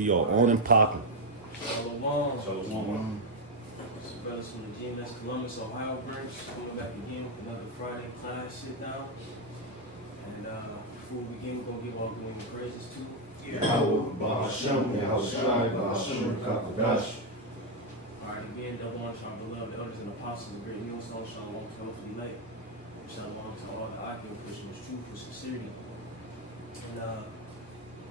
We are on and popping. Shalom. It's your brothers from the GMS Columbus, Ohio branch. Coming back again with another Friday class sit down. And before we begin, we're going to give all glory and praises to Alright, again, double honor to our beloved elders and apostles and great millstones. Shalom to those who elect. Shalom to all the ocular Christians, truth with sincerity. And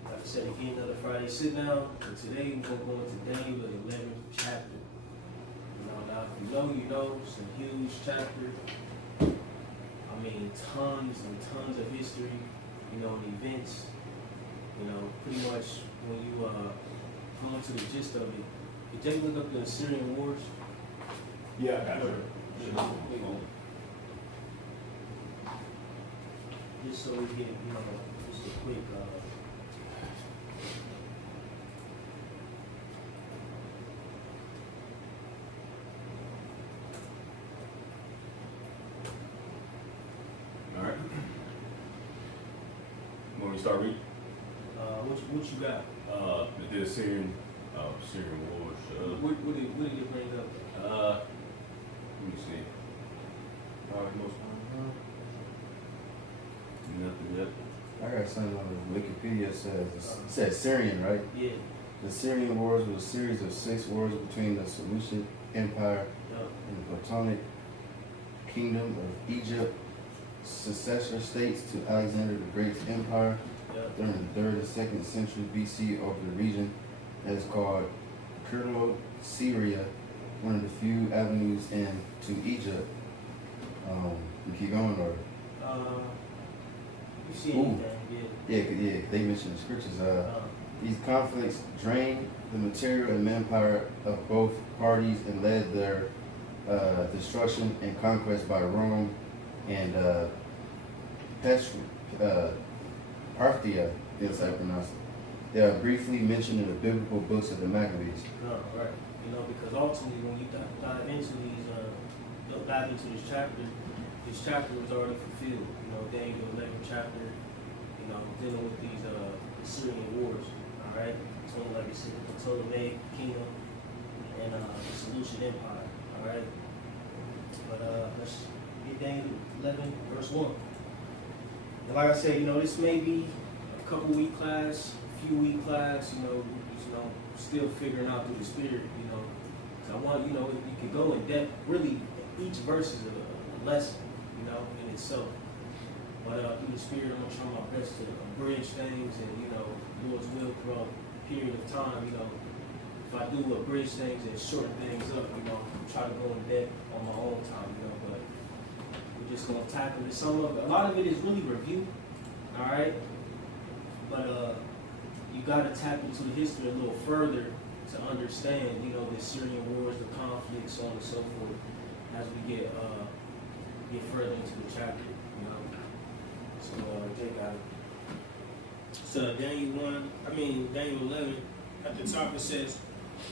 like I said again, another Friday sit down. And today we're going to go into Daniel, the 11th chapter. Now if you know, it's a huge chapter. I mean, tons and tons of history, and events. Pretty much when you go into the gist of it. Did Jay look up the Syrian wars? Yeah, I got you. Just so we get, just a quick, All right. Want me to start reading? what you got? The Syrian wars. What did it bring up? Let me see. Nothing yet. I got something on the Wikipedia says. It says Syrian, right? Yeah. The Syrian Wars was a series of 6 wars between the Seleucid Empire and the Ptolemaic Kingdom of Egypt, successor states to Alexander the Great's empire during the 3rd and 2nd century BC over the region that is called Syria, one of the few avenues into Egypt. You keep going, or? You see anything, Yeah, they mentioned the scriptures. These conflicts drained the material and manpower of both parties and led their destruction and conquest by Rome and Parthia, yes, I pronounce it. They are briefly mentioned in the biblical books of the Maccabees. Right. Because ultimately when you dive into these, dive into this chapter was already fulfilled. Daniel 11th chapter, dealing with these Syrian wars. All right, so like I said, the Ptolemaic Kingdom and the Seleucid Empire. All right, but let's get Daniel 11 verse 1. And like I said, this may be a couple week class, a few week class. Still figuring out through the Spirit. So I want you can go in depth. Really, each verse is a lesson. In itself. But through the Spirit, I'm going to try my best to bridge things and, Lord's will throughout a period of time. If I do bridge things and shorten things up, try to go in depth on my own time, but we're just going to tackle it. A lot of it is really review, all right? But you got to tap into the history a little further to understand, the Syrian wars, the conflicts, so on and so forth, as we get further into the chapter, So, Jay got it. So Daniel 11, at the top it says,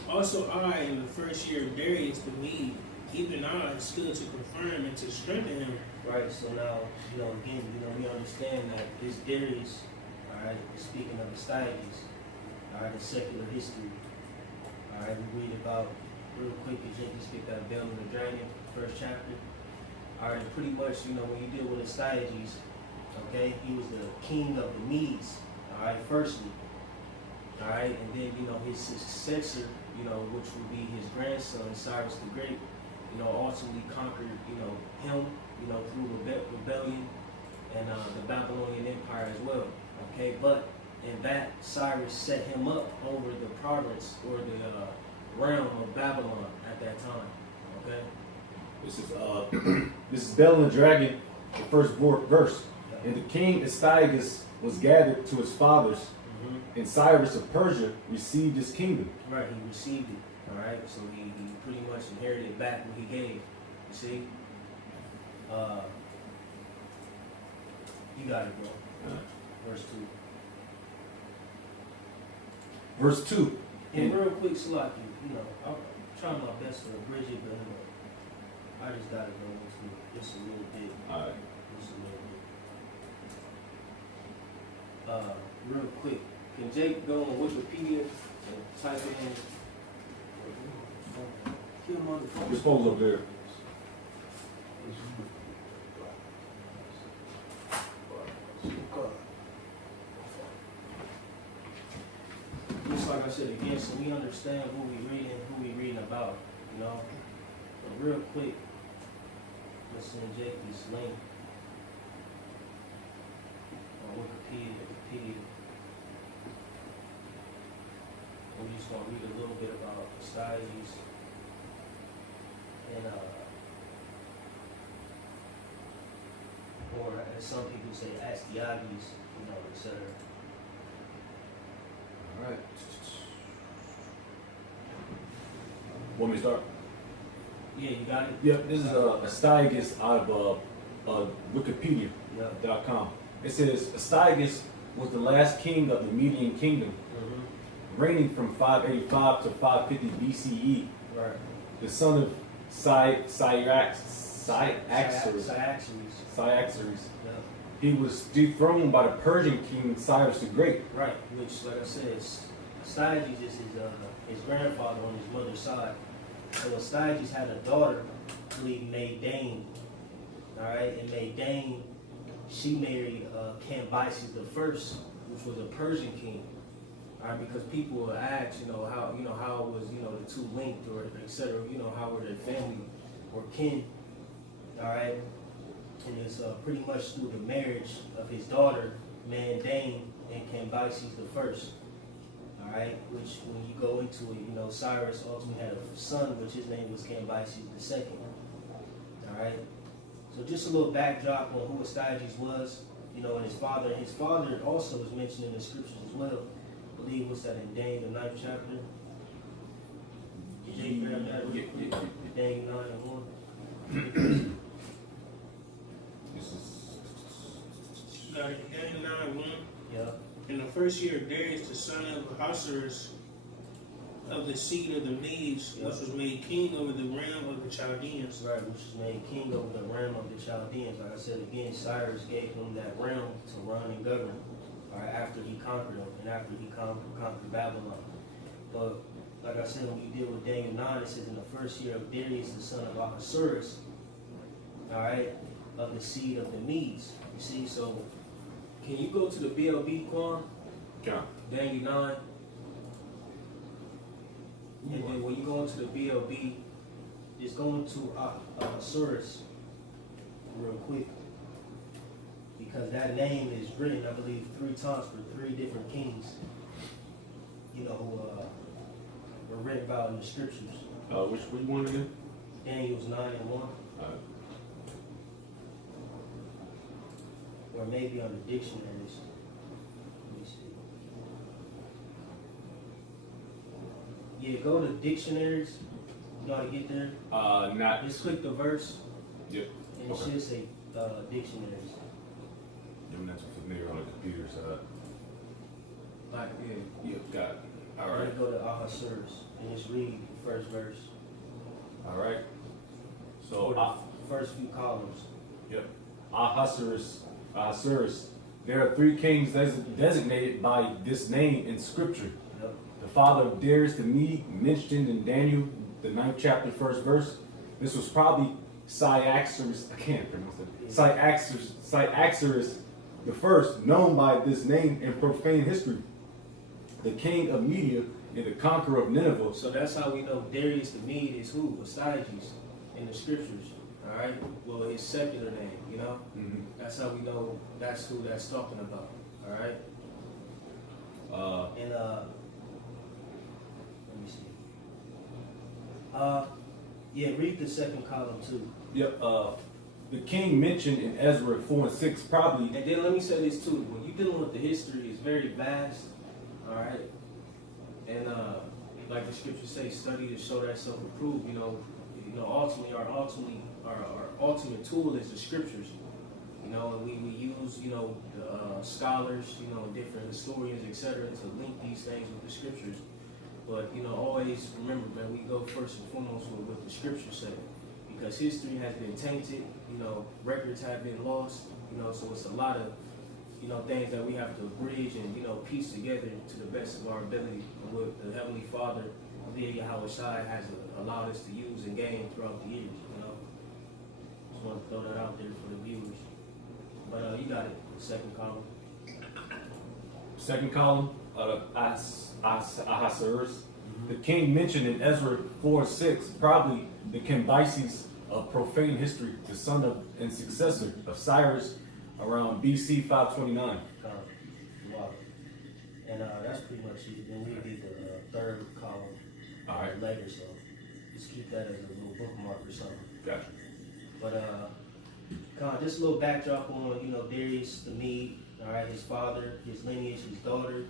also I, in the first year of Darius the Mede, even I stood to confirm and to strengthen him. Right, so now, again, we understand that this Darius, all right, speaking of the Styles, all right, in secular history, all right, we read about, real quick, as Jake just picked that Bell and the Dragon, first chapter. All right, pretty much, when you deal with Astyages, okay, he was the king of the Medes, all right, firstly, all right, and then, his successor, which would be his grandson, Cyrus the Great, ultimately conquered, him, through rebellion and the Babylonian Empire as well, okay, but in that, Cyrus set him up over the province or the realm of Babylon at that time, okay? This is Bell and the Dragon, the first verse. And the king Astyages was gathered to his fathers, and Cyrus of Persia received his kingdom. Right, he received it. All right, so he pretty much inherited back what he gave. You see, you got it, bro. Verse 2. Verse 2. And real quick, Salaki, I'm trying my best to bridge it, but I just got to go into just a little bit. All right. Just a little bit. Real quick, can Jake go on Wikipedia and type in. Kill motherfucker. Your phone's up there. Just like I said again, so we understand who we reading about, you know. But real quick, let's inject this link on Wikipedia. We're just gonna read a little bit about Styles and or as some people say, Astyages, you know, etc. All right. Want me to start? Yeah, you got it. Yep. This is Astyages out of Wikipedia.com. Yeah. It says Astyages was the last king of the Median Kingdom, reigning from 585 to 550 BCE. Right. The son of Cyaxares. Yeah. He was dethroned by the Persian king Cyrus the Great. Right. Which, like I said, Astyages is his grandfather on his mother's side. So Astyages had a daughter, I believe, Maydane. All right, and Maydane, she married Cambyses the First, which was a Persian king. All right, because people will ask, how was, the two linked or etc. How were their family or kin. All right, and it's pretty much through the marriage of his daughter, Maydane, and Cambyses the First. All right, which when you go into it, Cyrus ultimately had a son, which his name was Cambyses the Second. All right, so just a little backdrop on who Astyages was, and his father. His father also is mentioned in the scriptures as well. I believe what's that in Daniel the 9th chapter? Did you grab that? Daniel 9:1. Got it. Daniel 9:1. Yeah. In the first year of Darius, the son of Ahasuerus, of the seed of the Medes, which was made king over the realm of the Chaldeans. Right, which was made king over the realm of the Chaldeans. Like I said again, Cyrus gave him that realm to run and govern. All right, after he conquered them and after he conquered Babylon. But like I said, when you deal with Daniel 9, it says in the first year of Darius, the son of Ahasuerus, all right, of the seed of the Medes. You see, so can you go to the BLB, Quan? Yeah. Daniel 9. And then when you go into the BLB, just go into Ahasuerus real quick. Because that name is written, I believe, 3 times for 3 different kings, who were written about in the scriptures. Which one again? Daniel's 9:1. Or maybe on the dictionaries. Let me see. Yeah, go to dictionaries. You know how to get there? Not. Just click the verse. Yep. And it should say dictionaries. I'm not too familiar on the computer side. Like, yeah. Yep, got it. All And right. then go to Ahasuerus and just read the first verse. All right. Or So, the first few columns. yep. Ahasuerus. There are 3 kings designated by this name in Scripture. Yep. The father of Darius the Mede, mentioned in Daniel, the 9th chapter, 1st verse. This was probably Cyaxares. I can't pronounce it. Cyaxares the first, known by this name in profane history. The king of Media and the conqueror of Nineveh. So that's how we know Darius the Mede is who? Astyages in the scriptures. All right. Well, his secular name. Mm-hmm. That's how we know that's who that's talking about. All right. And let me see. Yeah, read the second column too. Yep. The king mentioned in Ezra 4 and 6 probably. And then let me say this too. When you're dealing with the history, it's very vast. All right. And like the scriptures say, study to show thyself approved. Ultimately, our ultimate tool is the scriptures. And we use the scholars, different historians, etc., to link these things with the scriptures. But always remember, man, we go first and foremost with what the scriptures say, because history has been tainted. Records have been lost. So it's a lot of you know, things that we have to bridge and, you know, piece together to the best of our ability and what the Heavenly Father, via Yahweh Shai, has allowed us to use and gain throughout the years, you know. Just want to throw that out there for the viewers. But you got it, the second column. Second column, Ahasuerus. The king mentioned in Ezra 4:6, probably the Cambyses of profane history, the son of and successor of Cyrus around BC 529. Wow. And that's pretty much it. Then we did the third column All right. later, so just keep that as a little bookmark or something. Gotcha. But just a little backdrop on, you know, Darius the Mede, all right, his father, his lineage, his daughter,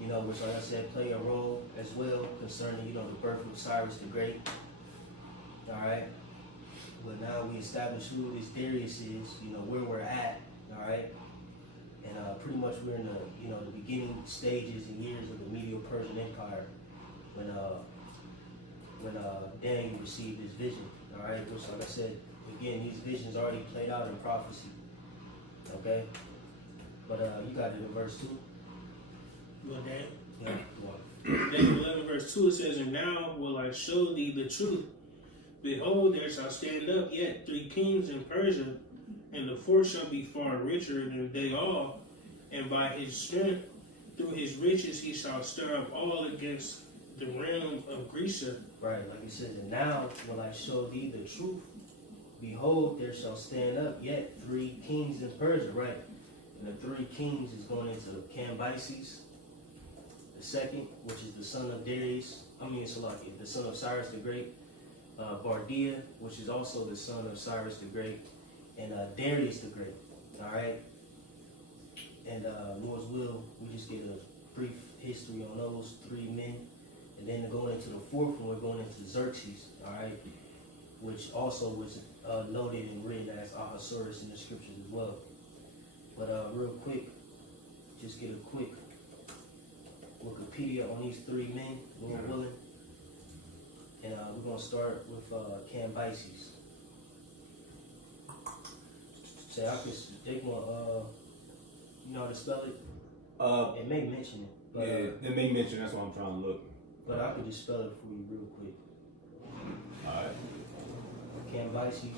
you know, which, like I said, play a role as well concerning, you know, the birth of Cyrus the Great, all right. But now we established who this Darius is, you know, where we're at, all right. And pretty much we're in the, you know, the beginning stages and years of the Medo-Persian Empire when Daniel received his vision, all right, which, like I said, again, these visions already played out in prophecy, okay. But you got it in verse 2. Well, Dan, Yeah. Daniel 11 verse 2, it says, "And now will I show thee the truth. Behold, there shall stand up yet 3 kings in Persia, and the fourth shall be far richer than they all. And by his strength, through his riches, he shall stir up all against the realm of Grecia." Right, like you said, and now will I show thee the truth. Behold, there shall stand up yet 3 kings in Persia, right? And the 3 kings is going into Cambyses, the second, which is the son of Darius, the son of Cyrus the Great, Bardia, which is also the son of Cyrus the Great, and Darius the Great, all right? And Lord's will, we just get a brief history on those 3 men. And then going into the fourth one, we're going into Xerxes, all right? Which also was noted and written as Ahasuerus in the scriptures as well. But real quick, just get a quick Wikipedia on these 3 men, Lord willing. And we're going to start with Cambyses. Say, they want, you know how to spell it? It may mention it. But, Yeah, it may mention, that's why I'm trying to look. But I could just spell it for you real quick. Alright. Cambyses,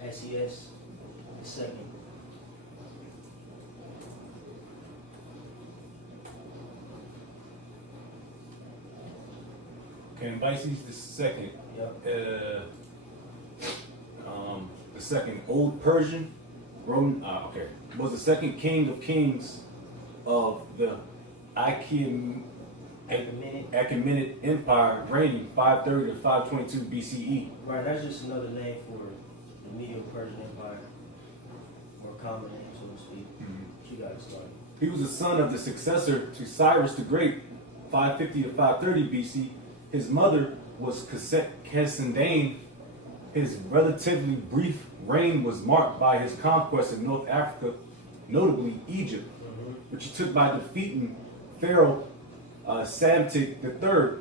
Cambyses, the second. Cambyses the second. Yep. The second, Old Persian, was the second king of kings of the Achaemenid Empire, reigning 530 to 522 BCE. Right, that's just another name for the Medo-Persian Empire, or common name, so to speak. You got it started. He was the son of the successor to Cyrus the Great, 550 to 530 BC. His mother was Casandane. His relatively brief reign was marked by his conquest of North Africa, notably Egypt, which he took by defeating Pharaoh Psamtik III,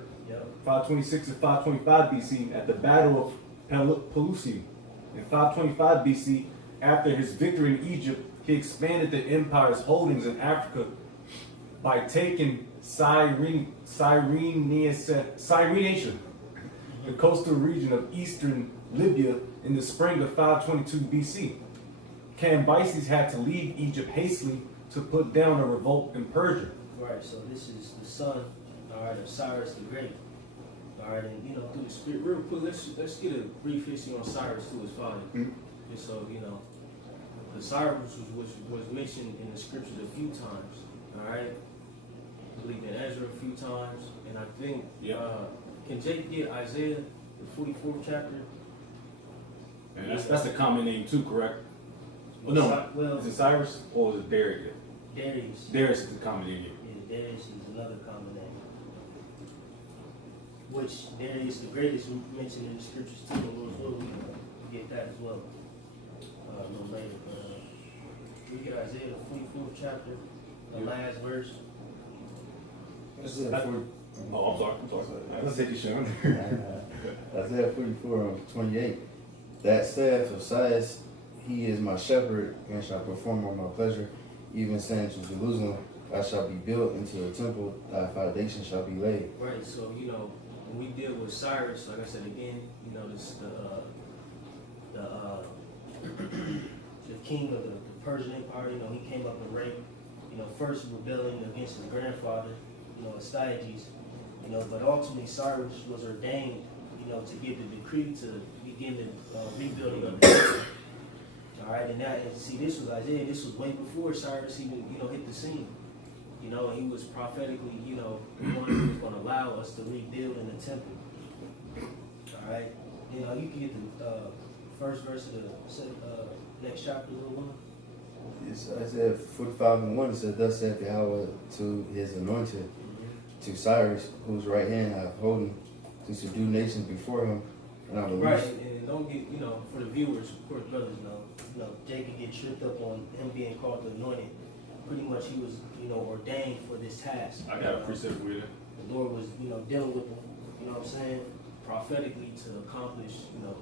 526 to 525 BC, at the Battle of Pelusium. In 525 BC, after his victory in Egypt, he expanded the empire's holdings in Africa by taking Cyrenaica, the coastal region of eastern Libya, in the spring of 522 BC. Cambyses had to leave Egypt hastily to put down a revolt in Persia. Right, so this is the son, all right, of Cyrus the Great. All right, and you know, through the spirit, real quick, let's get a brief history on Cyrus to his father, just so you know. The Cyrus was mentioned in the scriptures a few times. All right, I believe in Ezra a few times, and I think can Jake get Isaiah the 44th chapter? And that's a common name too, correct? Well, is it Cyrus or is it Darius? Darius. Darius is the common name. Yeah, Darius is another common name. Which Darius the Great is mentioned in the scriptures too, and we'll get that as well a little later. But we get Isaiah the 44th chapter, the last verse. Isaiah 40, Oh, I'm sorry. Let's take it, Sean. Isaiah 44, 28. That staff of size he is my shepherd and shall perform all my pleasure, even saying to Jerusalem, I shall be built into a temple, thy foundation shall be laid. Right, so you know, when we deal with Cyrus, like I said again, you know, this the king of the Persian Empire. You know, he came up in rank. You know, first rebelling against his grandfather, you know, Astyages. You know, but ultimately Cyrus was ordained, you know, to give the decree to begin the rebuilding of the temple. All right, and see, this was Isaiah. This was way before Cyrus even, you know, hit the scene. You know, he was prophetically, you know, the one who was going to allow us to rebuild in the temple. All right, you know, you can get the first verse of the next chapter, little one. It's Isaiah 45:1. It says, thus saith Yahweh to his anointed, to Cyrus, whose right hand I have holden, to subdue nations before him, and I will Right, and don't get, you know, for the viewers, of course, brothers know, you know, Jacob get tripped up on him being called the anointed. Pretty much he was, you know, ordained for this task. I got a precept with it. The Lord was, you know, dealing with him, you know what I'm saying, prophetically to accomplish, you know,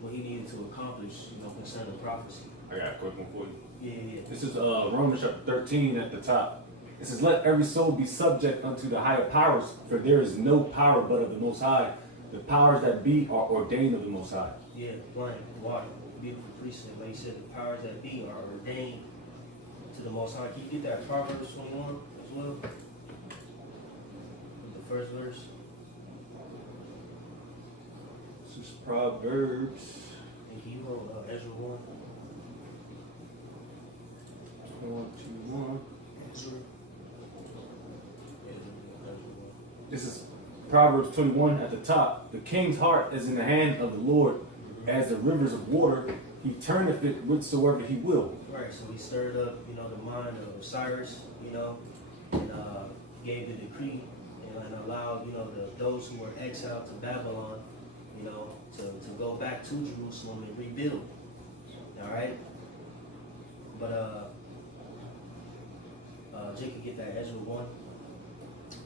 what he needed to accomplish, you know, concerning prophecy. I got a quick one for you. Yeah. This is Romans chapter 13 at the top. It says, let every soul be subject unto the higher powers, for there is no power but of the Most High. The powers that be are ordained of the Most High. Yeah, Brian, water, beautiful precept. Like you said, the powers that be are ordained to the Most High. Can you get that Proverbs 21 as well? The first verse. This is Proverbs And can you hold Ezra 1? 1. Ezra 1. This is Proverbs 21 at the top. The king's heart is in the hand of the Lord, as the rivers of water. He turneth it whithersoever he will. Right, so he stirred up, you know, the mind of Cyrus, you know, and gave the decree and allowed, you know, those who were exiled to Babylon, you know, to go back to Jerusalem and rebuild. All right? But Jacob, get that Ezra 1.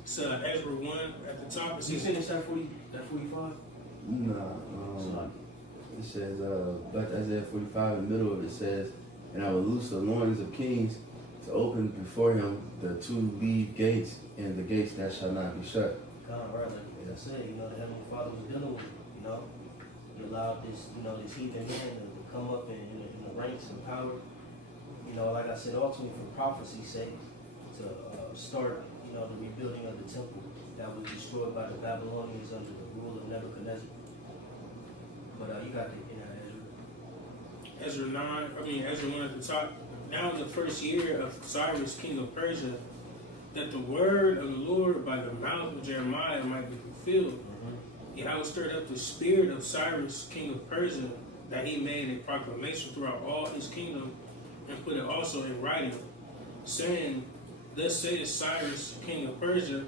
So Ezra 1 at the top. It You says, finished that 45? Nah, it says, back to Isaiah 45, in the middle of it says, and I will loose the loins of kings to open before him the two lead gates, and the gates that shall not be shut. Right, like I said, you know, the Heavenly Father was dealing with, you know. He allowed this, you know, this heathen man to come up in the ranks and power. You know, like I said, ultimately for prophecy's sake, to start, you know, the rebuilding of the temple that was destroyed by the Babylonians under the rule of Nebuchadnezzar. But you got the, you know, Ezra 1 at the top. Now in the first year of Cyrus, king of Persia, that the word of the Lord by the mouth of Jeremiah might be fulfilled. Yahweh stirred up the spirit of Cyrus, king of Persia, that he made a proclamation throughout all his kingdom, and put it also in writing, saying, thus saith Cyrus, king of Persia,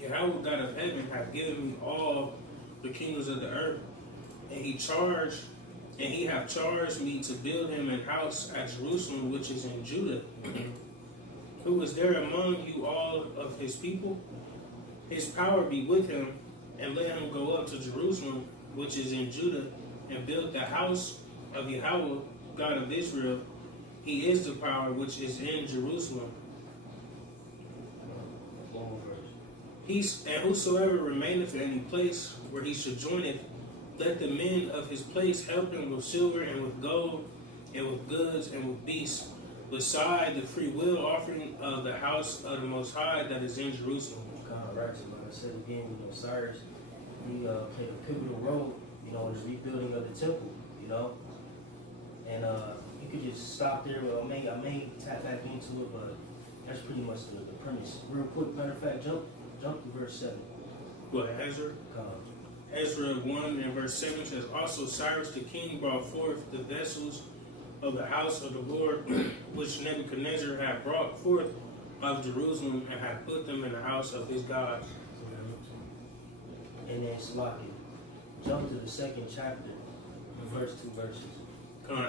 Yahweh God of heaven hath given me all the kingdoms of the earth, and he hath charged me to build him an house at Jerusalem, which is in Judah. Who is there among you all of his people? His power be with him, and let him go up to Jerusalem, which is in Judah, and build the house of Yahweh, God of Israel. He is the power which is in Jerusalem. And whosoever remaineth in any place where he sojourneth, let the men of his place help him with silver and with gold and with goods and with beasts, beside the free will offering of the house of the Most High that is in Jerusalem. right. So like I said again, you know, Cyrus, he played a pivotal role, you know, in the rebuilding of the temple, you know. And you could just stop there. Well, I may tap back into it, but that's pretty much the premise. Real quick, matter of fact, jump to verse 7. What, Ezra? Ezra 1 and verse 7 says, also Cyrus the king brought forth the vessels of the house of the Lord, which Nebuchadnezzar had brought forth of Jerusalem, and had put them in the house of his God. And then Salaki, jump to the second chapter, the first 2 verses.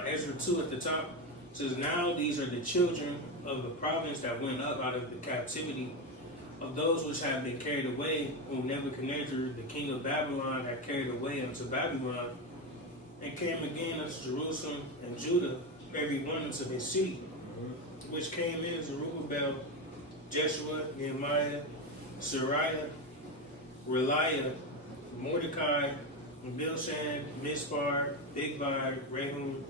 Ezra 2 at the top says, now these are the children of the province that went up out of the captivity of those which have been carried away, whom Nebuchadnezzar, the king of Babylon, had carried away unto Babylon. and came again unto Jerusalem and Judah, every one unto his city, which came in Zerubbabel, Jeshua, Nehemiah, Sariah, Reliah, Mordecai, Bilshan, Mispar, Bigvai, Rehum,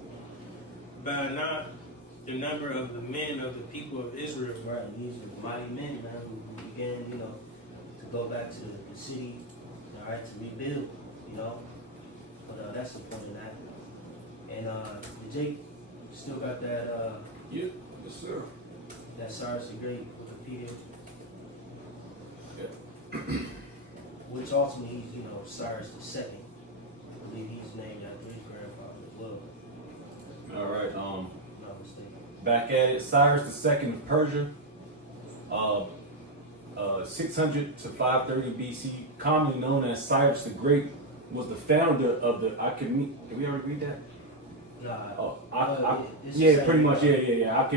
Baanah, the number of the men of the people of Israel. Right, these are mighty men, man, who began, you know, to go back to the city, all right, to rebuild, you know. But that's the point of that. And Jake still got that Yep. Yes, sir. that Cyrus the Great Wikipedia, which ultimately he's, you know, Cyrus the Second. I believe he's named after his grandfather as well, All right. if I'm not mistaken. Back at it. Cyrus II of Persia, 600 to 530 BC, commonly known as Cyrus the Great, was the founder of the Achaemenid. Did we already read that? Nah, it's the Yeah, same pretty much. thing. Yeah.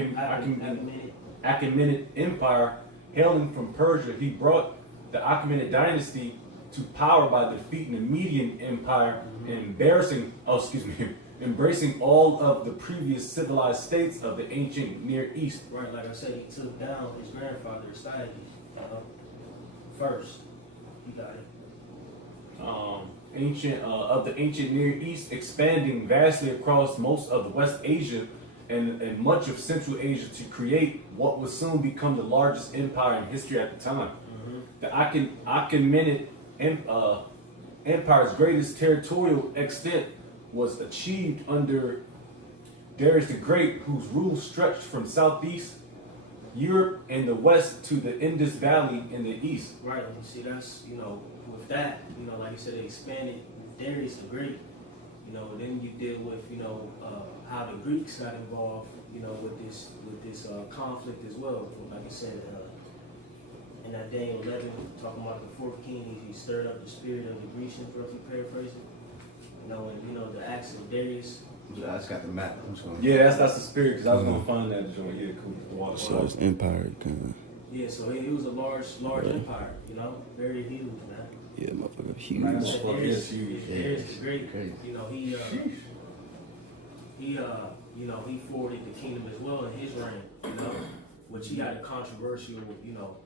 Achaemenid Empire, hailing from Persia, he brought the Achaemenid dynasty to power by defeating the Median Empire and embracing all of the previous civilized states of the ancient Near East. Right, like I said, he took down his grandfather, Astyages, you know, first. You got it. Of the ancient Near East, expanding vastly across most of the West Asia and much of Central Asia to create what would soon become the largest empire in history at the time. The Achaemenid Empire's greatest territorial extent was achieved under Darius the Great, whose rule stretched from southeast Europe in the west to the Indus Valley in the east. Right, and see, that's, you know, with that, you know, like you said, they expanded Darius the Great, you know, then you deal with, you know, how the Greeks got involved, you know, with this conflict as well. Like I said, in that Daniel 11, talking about the fourth king, he stirred up the spirit of the Grecians, roughly paraphrasing. You know, and you know the acts of Darius. I just got the map. I'm just gonna. Yeah, that's the spirit, because I was gonna find that joint. Yeah, cool. The water. So it's empire kind Yeah, so it was a large empire, you know, very huge, man. of, yeah, motherfucker, huge. Man, So fuck, Darius, yes, huge. Darius is great. Crazy. You know, he forwarded the kingdom as well in his reign, you know, which he had a controversial, you know,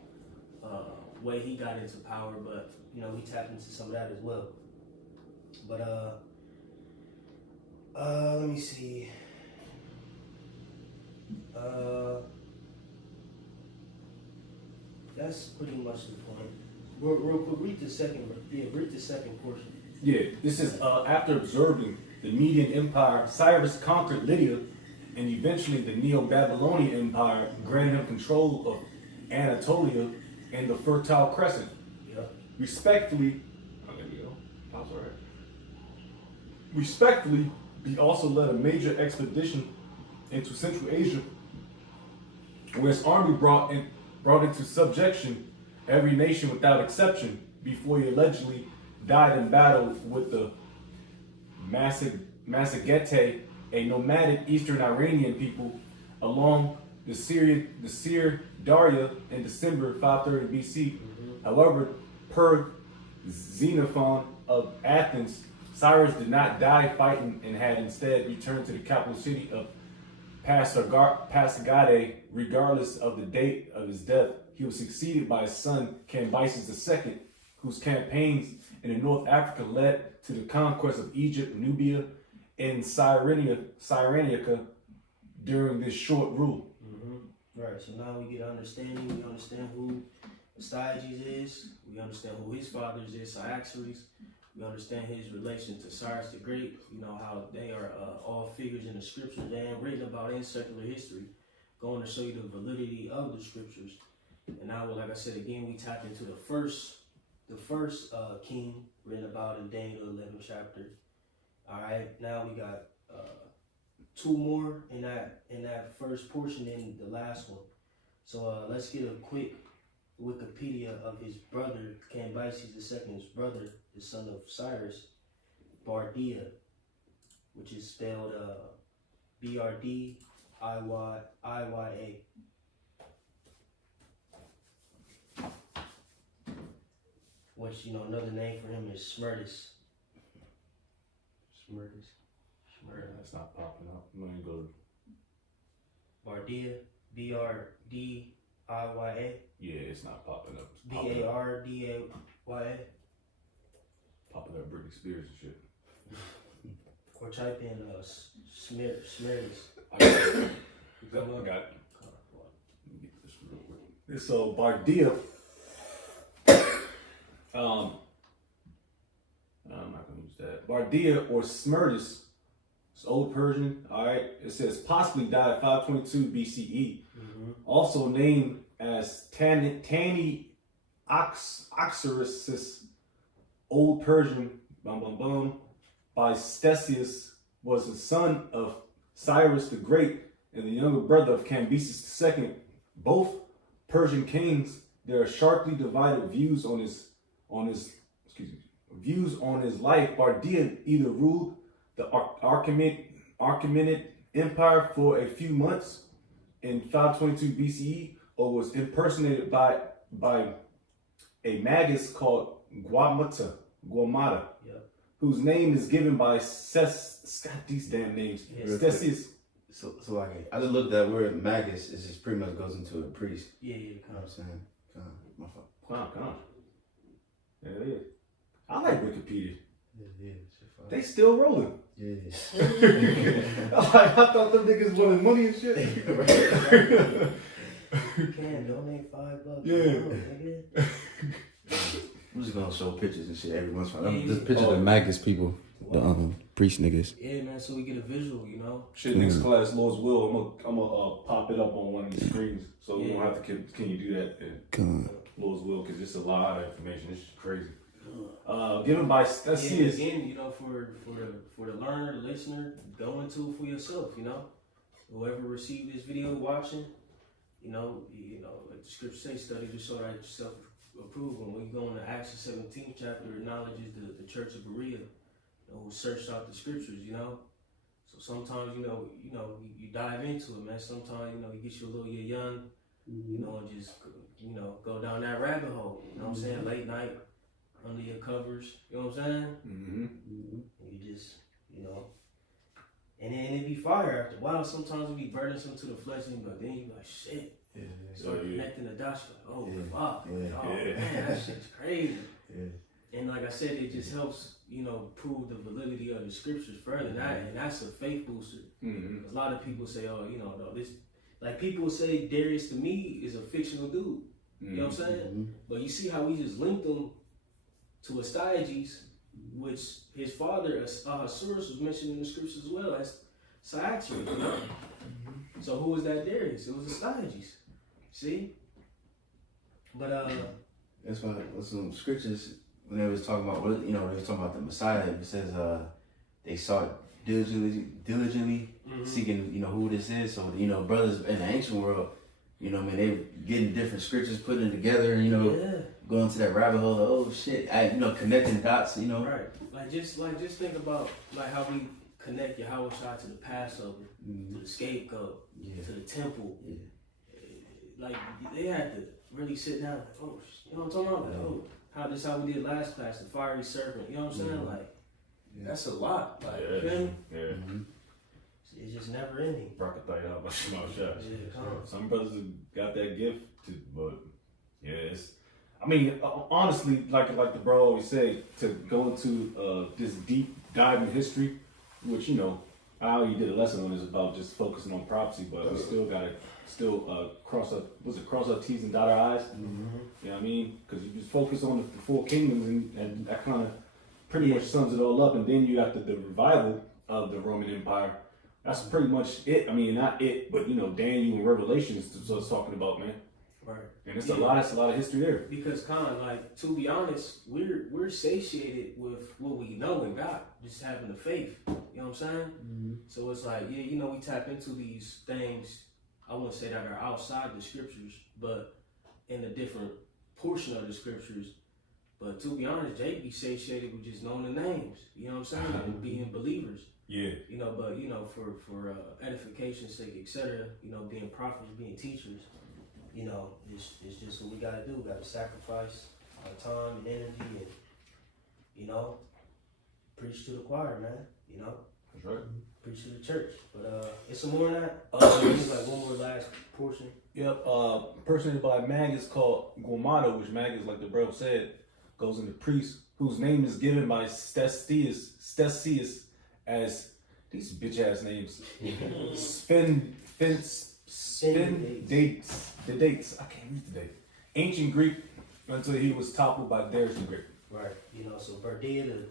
way he got into power, but you know, he tapped into some of that as well. But let me see. That's pretty much the point. Real quick, read the second portion. Yeah, this is after observing the Median Empire, Cyrus conquered Lydia, and eventually the Neo-Babylonian Empire granted him control of Anatolia and the Fertile Crescent. Yep. Respectfully, there we go. That's all right. Respectfully, he also led a major expedition into Central Asia, where his army brought into subjection every nation without exception before he allegedly died in battle with the Massagetae, a nomadic Eastern Iranian people, along the Syr Darya in December 530 BC. However, per Xenophon of Athens, Cyrus did not die fighting and had instead returned to the capital city of Pasargadae. Regardless of the date of his death, he was succeeded by his son Cambyses II, whose campaigns in the North Africa led to the conquest of Egypt, Nubia, and Cyrenaica during this short rule. Right, so now we get understanding. We understand who Astyages is. We understand who his fathers is, Cyaxares. We understand his relation to Cyrus the Great. You know how they are all figures in the scriptures and written about in secular history, going to show you the validity of the scriptures. And now, like I said again, we tap into the first king written about in Daniel 11 chapter. All right, now we got two more in that first portion in the last one. So let's get a quick Wikipedia of his brother, Cambyses II's brother, the son of Cyrus, Bardia, which is spelled Brdiya. Which, you know, another name for him is Smerdis. It's not popping up. I'm gonna go. Bardia, Bardiyya. Yeah, it's not popping up. It's popping up. Bardaya. Popping up Britney Spears and shit. Or type in Smears. I got it. Let me get this real quick. It's Bardia. I'm not gonna use that. Bardia or Smerdis. It's Old Persian. All right. It says possibly died 522 BCE. Also named as Tani Oxyrus, Old Persian, by Ctesias, was the son of Cyrus the Great and the younger brother of Cambyses II. Both Persian kings. There are sharply divided views on his life. Bardia either ruled the Achaemenid Empire for a few months in 522 BCE, or was impersonated by a magus called Guamata, whose name is given by these damn names. Ctesias. So like, I just looked at that word magus. It just pretty much goes into a priest. Yeah, You know what I'm saying? My fault. Come. Yeah, it is. I like Wikipedia. Yeah. They still rolling. Yeah. I thought them niggas wanted money and shit. You can donate $5. Yeah. I'm just gonna show pictures and shit every once in a while. Yeah. Just picture The Magus people, the priest niggas. Yeah, man. So we get a visual, you know. Shit, next class, Lord's will. I'm gonna pop it up on one of these screens, so we don't have to. Can you do that? Lord's will, because it's a lot of information. It's crazy. Given by Ctesias. Again, you know, for the learner, the listener, go into it for yourself. You know, whoever received this video watching, you know, like the scripture says, study to show that yourself approved. When we go into Acts the 17th chapter, it acknowledges the church of Berea, who searched out the scriptures. You know, so sometimes you you dive into it, man. Sometimes you get you a little young, and just go down that rabbit hole. You know what I'm saying? Late night. Under your covers, you know what I'm saying? You just, and then it be fire after a while. Sometimes it be burdensome to the flesh, but then you be like, shit. Start connecting the dots, like, oh, fuck. Man, that shit's crazy. And like I said, it just helps, prove the validity of the scriptures further. And that's a faith booster. A lot of people say, oh, this, like people say Darius to me is a fictional dude. You know what I'm saying? But you see how we just linked them to Astyages, which his father, Ahasuerus, was mentioned in the scriptures as well as Cyaxares, So who was that Darius? It was Astyages. See? But that's why some scriptures when they was talking about they was talking about the Messiah. It says they sought diligently seeking who this is. So brothers in the ancient world, they getting different scriptures, putting it together, going to that rabbit hole. Oh shit, connecting dots. Right. Like just think about like how we connect Yahweh Shai to the Passover, to the scapegoat, to the temple. Like they had to really sit down. Like, oh, you know what I'm talking about? Like, oh, how we did last class, the fiery serpent. You know what I'm saying? Like that's a lot. Like you feel me? It's just never ending. Some brothers have got that gift, but honestly, like the bro always say, to go into this deep dive in history, which I already did a lesson on this about just focusing on prophecy, but we still gotta cross our T's and dot our I's. You know what I mean? Because you just focus on the four kingdoms, and that kind of pretty much sums it all up. And then you got the revival of the Roman Empire. That's pretty much it. I mean, not it, but Daniel and Revelation is what it's talking about, man. Right. And it's a lot of history there. Because like to be honest, we're satiated with what we know in God, just having the faith. You know what I'm saying? So it's like, we tap into these things. I wouldn't say that are outside the scriptures, but in a different portion of the scriptures. But to be honest, Jake be satiated with just knowing the names. You know what I'm saying? And being believers. Yeah. But for edification's sake, etc. Being prophets, being teachers. It's just what we gotta do. We gotta sacrifice our time and energy, and preach to the choir, man. That's right. Preach to the church. But it's some more than that. It's like one more last portion. Yep. Person by Magus called Guamado, which Magus, like the bro said, goes into priest, whose name is given by Stesius as these bitch ass names. Spin dates. The dates. I can't read the date. Ancient Greek until he was toppled by Darius the Great. Right. You know, so Bardia, the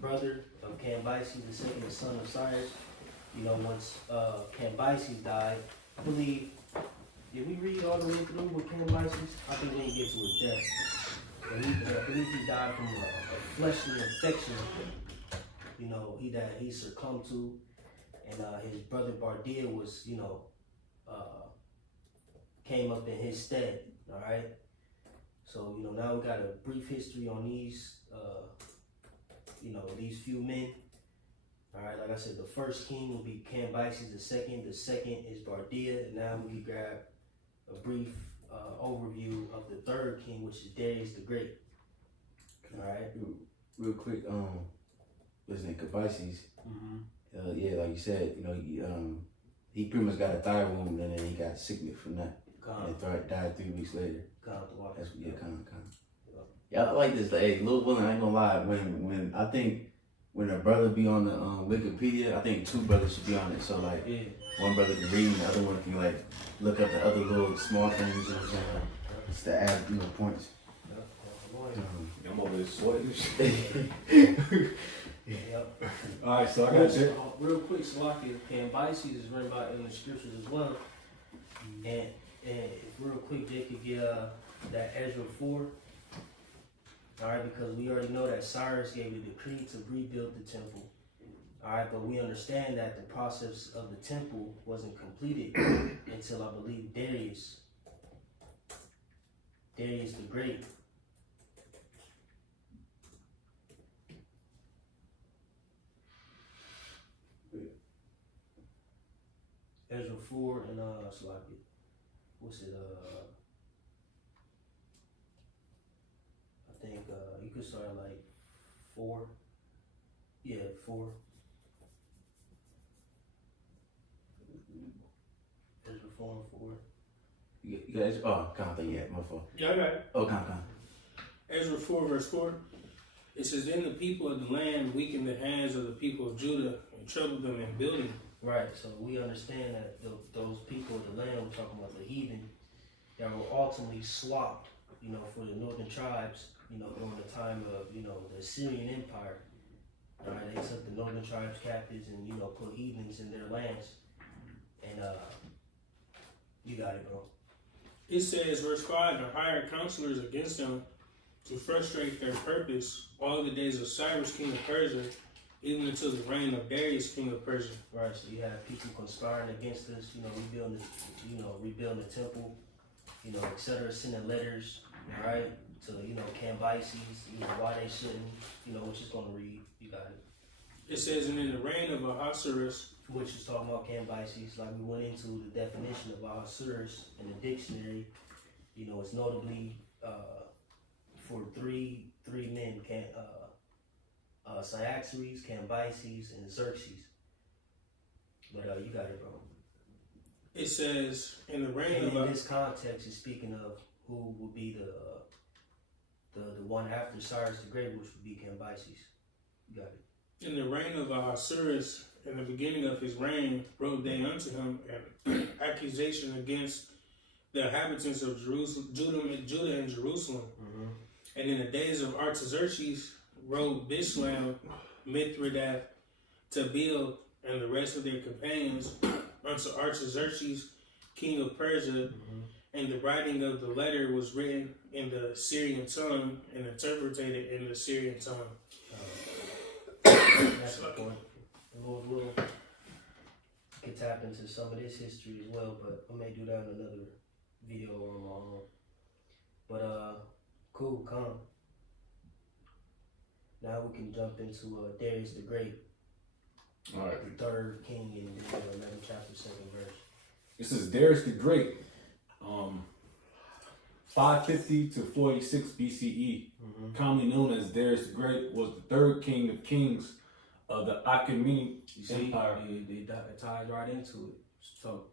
brother of Cambyses, the second son of Cyrus. You know, once Cambyses died, I believe, did we read all the way through with Cambyses? I think we didn't get to his death. But I believe he died from a fleshly infection. You know, he succumbed to, and his brother Bardia was, you know, came up in his stead. All right. So, you know, now we got a brief history on these, you know, these few men. All right, like I said, the first king will be Cambyses. The second is Bardia. And now we can grab a brief overview of the third king, which is Darius the Great. All right. Real quick, what's his name? Cambyses. Mm-hmm. Yeah, like you said, you know, he pretty much got a thigh wound and then he got sickness from that. And died 3 weeks later. That's kind. Yeah, I like this. Hey, Lil Willing, I ain't gonna lie. When I think when a brother be on the Wikipedia, I think 2 brothers should be on it. So like, one brother can read and the other one can like look up the other little small things. You know what I'm saying? Just to add, you know, points. I'm over this sweating. Yep. Alright, so I got it. Real quick, Salaki, Cambyses is written about in the scriptures as well. And real quick, Jake could get that Ezra 4. Alright, because we already know that Cyrus gave a decree to rebuild the temple. Alright, but we understand that the process of the temple wasn't completed until I believe Darius the Great. Ezra 4 and Salaki. What's it? I think you could start like 4. Yeah, 4. Ezra 4 and 4. You guys, count that yet, my fault. Yeah, I got it. Oh, count. Ezra 4 verse 4. It says, "Then the people of the land weakened the hands of the people of Judah and troubled them in building." Right, so we understand that those people of the land, we're talking about the heathen, that were ultimately swapped, you know, for the northern tribes, you know, during the time of, you know, the Assyrian Empire. Right, they took the northern tribes captives and, you know, put heathens in their lands. And you got it, bro. It says, verse 5, "And hired counselors against them to frustrate their purpose all the days of Cyrus, king of Persia, even until the reign of Darius, king of Persia." Right, so you have people conspiring against us, you know, rebuilding the temple, you know, etc., sending letters, all right, to, you know, Cambyses, you know, why they shouldn't, you know, which is going to read, you got it. It says, "And in the reign of Ahasuerus," Which is talking about Cambyses, like we went into the definition of Ahasuerus in the dictionary, you know, it's notably for three men, Cyaxares, Cambyses, and Xerxes. But you got it, bro. it says, "In the reign And of in this context, is speaking of who will be the one after Cyrus the Great, which would be Cambyses. You got it. In the reign of Ahasuerus, in the beginning of his reign, wrote they unto him an accusation against the inhabitants of Judah and Jerusalem. Mm-hmm. And in the days of Artaxerxes, wrote Bishlam, Mithridath, Tabeel, and the rest of their companions unto Artaxerxes, king of Persia. Mm-hmm. And the writing of the letter was written in the Syrian tongue and interpreted in the Syrian tongue. That's the point. We'll can tap into some of this history as well, but I may do that in another video on my own. But cool, calm. Now we can jump into Darius the Great, All right. the third king in Daniel 11 chapter 7 verse. This is Darius the Great, 550 to 46 BCE. Mm-hmm. Commonly known as Darius the Great, was the third king of kings of the Achaemenid You see, Empire. it ties right into it.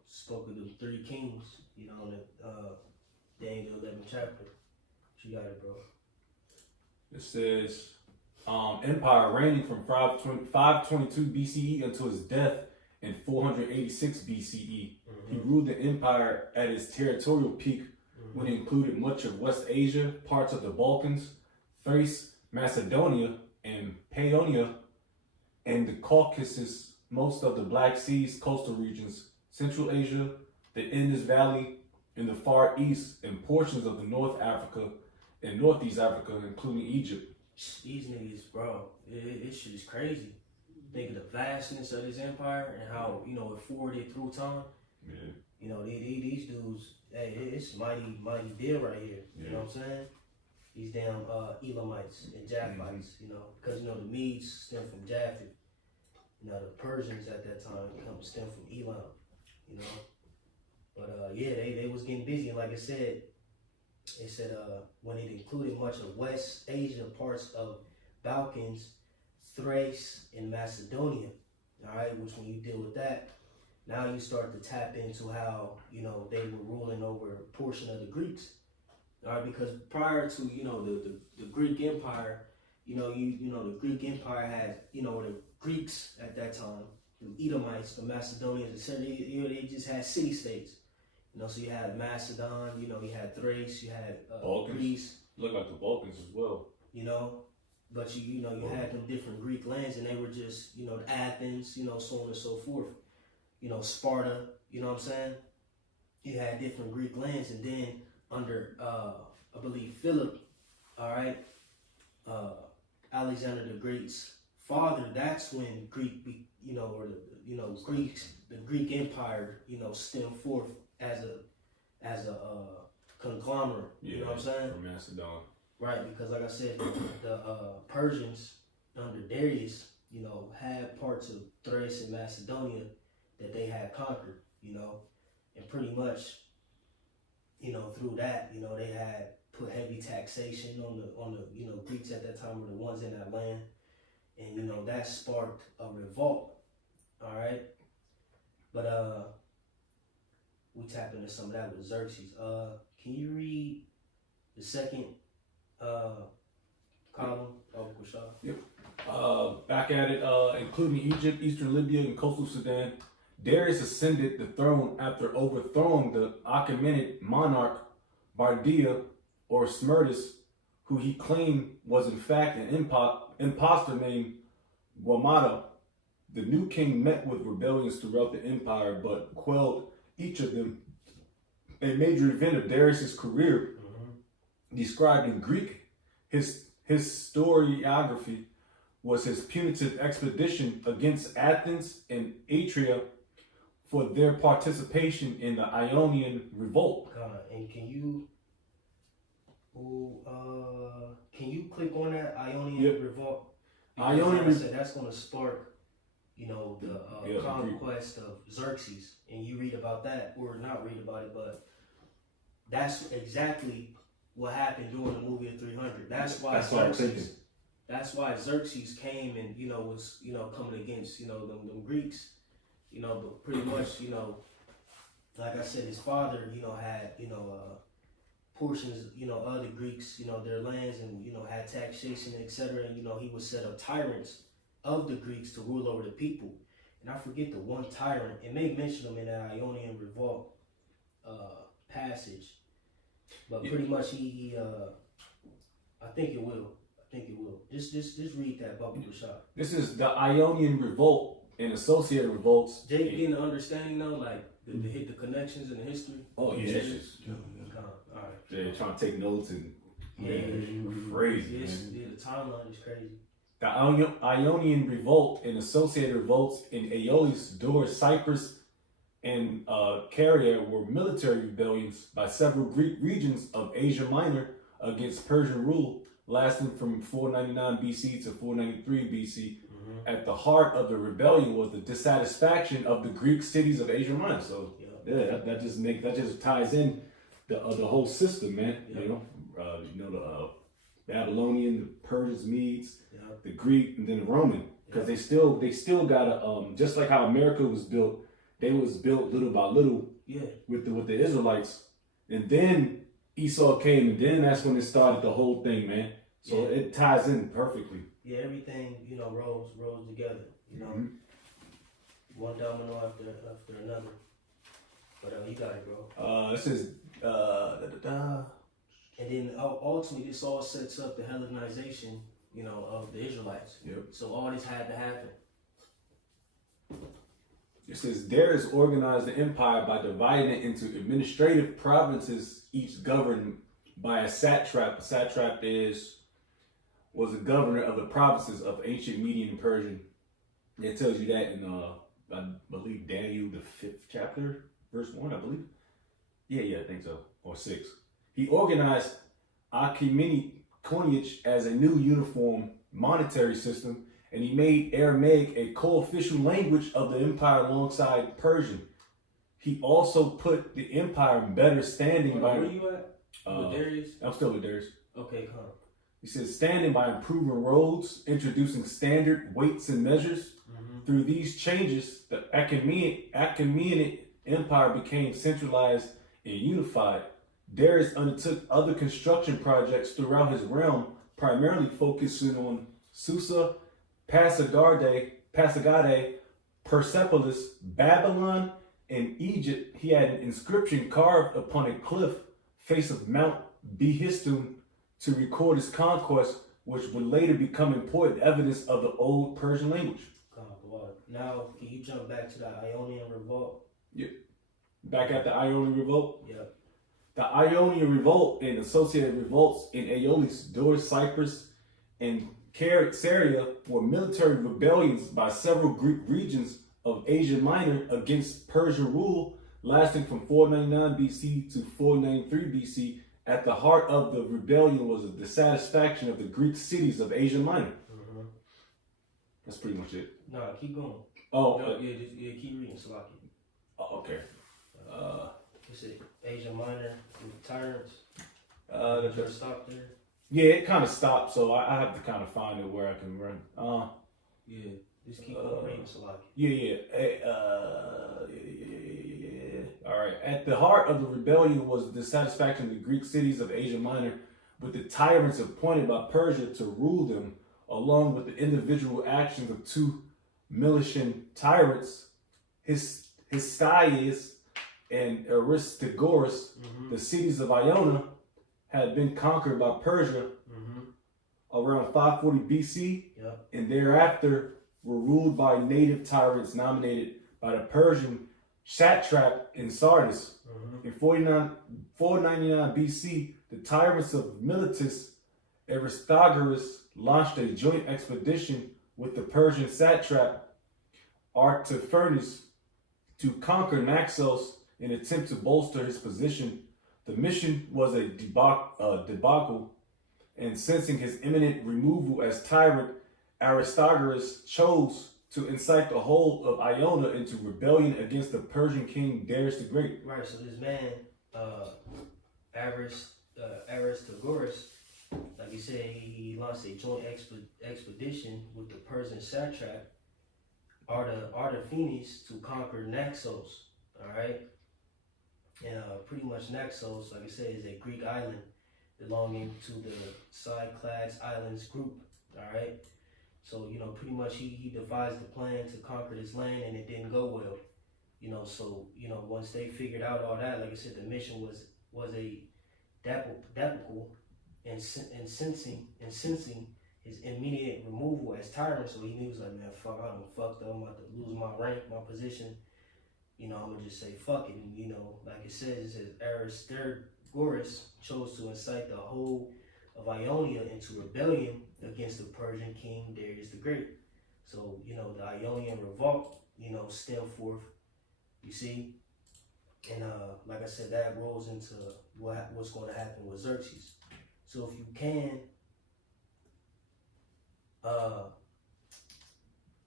Spoke of the three kings, you know, in the Daniel 11th chapter. What you got it, bro? It says, empire reigning from 522 BCE until his death in 486 BCE. He ruled the empire at its territorial peak when it included much of West Asia, parts of the Balkans, Thrace, Macedonia, and Paeonia, and the Caucasus, most of the Black Sea's coastal regions, Central Asia, the Indus Valley, in the Far East, and portions of the North Africa and Northeast Africa, including Egypt. These niggas, bro, this shit is crazy. Think of the vastness of this empire and how, you know, it forwarded through time. Yeah. You know, these dudes, hey, it's mighty deal right here. You know what I'm saying? These damn Elamites and Japhites, you know, because, you know, the Medes stem from Japheth. You know, the Persians at that time stem from Elam, you know. But, yeah, they was getting busy. And like I said, it said when it included much of West Asia, parts of Balkans, Thrace, and Macedonia, all right, which when you deal with that, now you start to tap into how, you know, they were ruling over a portion of the Greeks, all right, because prior to, you know, the Greek Empire, you know, the Greek Empire had, you know, the Greeks at that time, the Edomites, the Macedonians, etc. You know, they just had city-states. You know, so you had Macedon, you know, you had Thrace, you had Greece. Look like the Balkans as well. You know, but you had them different Greek lands, and they were just, you know, Athens, you know, so on and so forth. You know, Sparta, you know what I'm saying? You had different Greek lands, and then under, I believe, Philip, all right, Alexander the Great's father, that's when the Greek Empire, you know, stemmed forth as a conglomerate, you know what I'm saying? From Macedon. Right, because like I said, the Persians under Darius, you know, had parts of Thrace and Macedonia that they had conquered, you know, and pretty much, you know, through that, you know, they had put heavy taxation on the you know, Greeks at that time were the ones in that land, and you know that sparked a revolt. All right, but we tap into some of that with Xerxes. Can you read the second column of Kushah? Yep. Back at it, including Egypt, Eastern Libya, and coastal Sudan, Darius ascended the throne after overthrowing the Achaemenid monarch Bardia or Smerdis, who he claimed was in fact an imposter named Guamata. The new king met with rebellions throughout the empire, but quelled each of them. A major event of Darius' career, described in Greek, his historiography, was his punitive expedition against Athens and Atria for their participation in the Ionian Revolt. And can you click on that Ionian Revolt? Because like I said, that's going to spark, you know, the conquest of Xerxes, and you read about that, or not read about it, but that's exactly what happened during the movie of 300. That's why Xerxes came and, you know, was, you know, coming against, you know, them Greeks, you know, but pretty much, you know, like I said, his father, you know, had, you know, portions, you know, of the Greeks, you know, their lands, and, you know, had taxation, etc. And, you know, he would set up tyrants of the Greeks to rule over the people. And I forget the one tyrant, it may mention them in that Ionian Revolt passage, but pretty much he I think it will. Just read that Bubba Rashad. This is the Ionian Revolt and associated revolts. Jake getting the understanding though, like the connections and the history. Oh yeah, all right. Yeah, trying to take notes and crazy. The timeline is crazy. The Ionian Revolt and associated revolts in Aeolis, Dor, Cyprus, and Caria were military rebellions by several Greek regions of Asia Minor against Persian rule, lasting from 499 BC to 493 BC. At the heart of the rebellion was the dissatisfaction of the Greek cities of Asia Minor. So that just ties in the whole system, man. You know, the Babylonian, the Persians, Medes, the Greek, and then the Roman. because they still gotta just like how America was built, they was built little by little with the Israelites, and then Esau came, and then that's when it started the whole thing, man. So it ties in perfectly. Yeah, everything rose together. One domino after another. But you got it, bro. This is And then ultimately, this all sets up the Hellenization, of the Israelites. Yep. So all this had to happen. It says Darius organized the empire by dividing it into administrative provinces, each governed by a satrap. A satrap was a governor of the provinces of ancient Median Persian. It tells you that in I believe Daniel the 5th chapter, verse 1, I believe. Yeah, I think so. Or 6. He organized Achaemenid coinage as a new uniform monetary system, and he made Aramaic a co-official language of the empire alongside Persian. He also put the empire in better standing by... Where you at? With Darius? I'm still with Darius. Okay, come on. He says, standing by improving roads, introducing standard weights and measures. Through these changes, the Achaemenid Empire became centralized and unified. Darius undertook other construction projects throughout his realm, primarily focusing on Susa, Pasargadae, Persepolis, Babylon, and Egypt. He had an inscription carved upon a cliff face of Mount Behistun to record his conquest, which would later become important evidence of the old Persian language. Now, can you jump back to the Ionian Revolt? Yep. Back at the Ionian Revolt? Yep. The Ionian Revolt and associated revolts in Aeolis, Doris, Cyprus, and Syria were military rebellions by several Greek regions of Asia Minor against Persian rule, lasting from 499 BC to 493 BC. At the heart of the rebellion was the dissatisfaction of the Greek cities of Asia Minor. That's pretty much it. No, keep going. Oh, keep reading, Salaki. Oh, okay. Is it Asia Minor with tyrants? Just stop there. Yeah, it kind of stopped, so I have to kind of find it where I can run. Yeah, just keep on reading, Salaki. Yeah. All right. At the heart of the rebellion was the dissatisfaction of the Greek cities of Asia Minor with the tyrants appointed by Persia to rule them, along with the individual actions of two Milesian tyrants, Histiaeus and Aristogoras. The cities of Iona had been conquered by Persia around 540 BC, and thereafter were ruled by native tyrants nominated by the Persian satrap in Sardis. In 499 BC, the tyrants of Miletus, Aristogoras, launched a joint expedition with the Persian satrap Artaphernes to conquer Naxos in an attempt to bolster his position. The mission was a debacle, and sensing his imminent removal as tyrant, Aristogoras chose to incite the whole of Iona into rebellion against the Persian king Darius the Great. Right, so this man, Aristogoras, like you said, he launched a joint expedition with the Persian satrap Artaphernes to conquer Naxos. All right, and pretty much Naxos, like I said, is a Greek island belonging to the Cyclades Islands group. All right, so pretty much he devised the plan to conquer this land, and it didn't go well. So once they figured out all that, like I said, the mission was a debacle. And sensing his immediate removal as tyrant, so he knew, like, man, fuck, I done fucked up, I'm about to lose my rank, my position. I'm gonna just say fuck it. And like it says Aristogoras chose to incite the whole of Ionia into rebellion against the Persian king Darius the Great. So the Ionian revolt, stemmed forth. You see, and like I said, that rolls into what's going to happen with Xerxes. So if you can,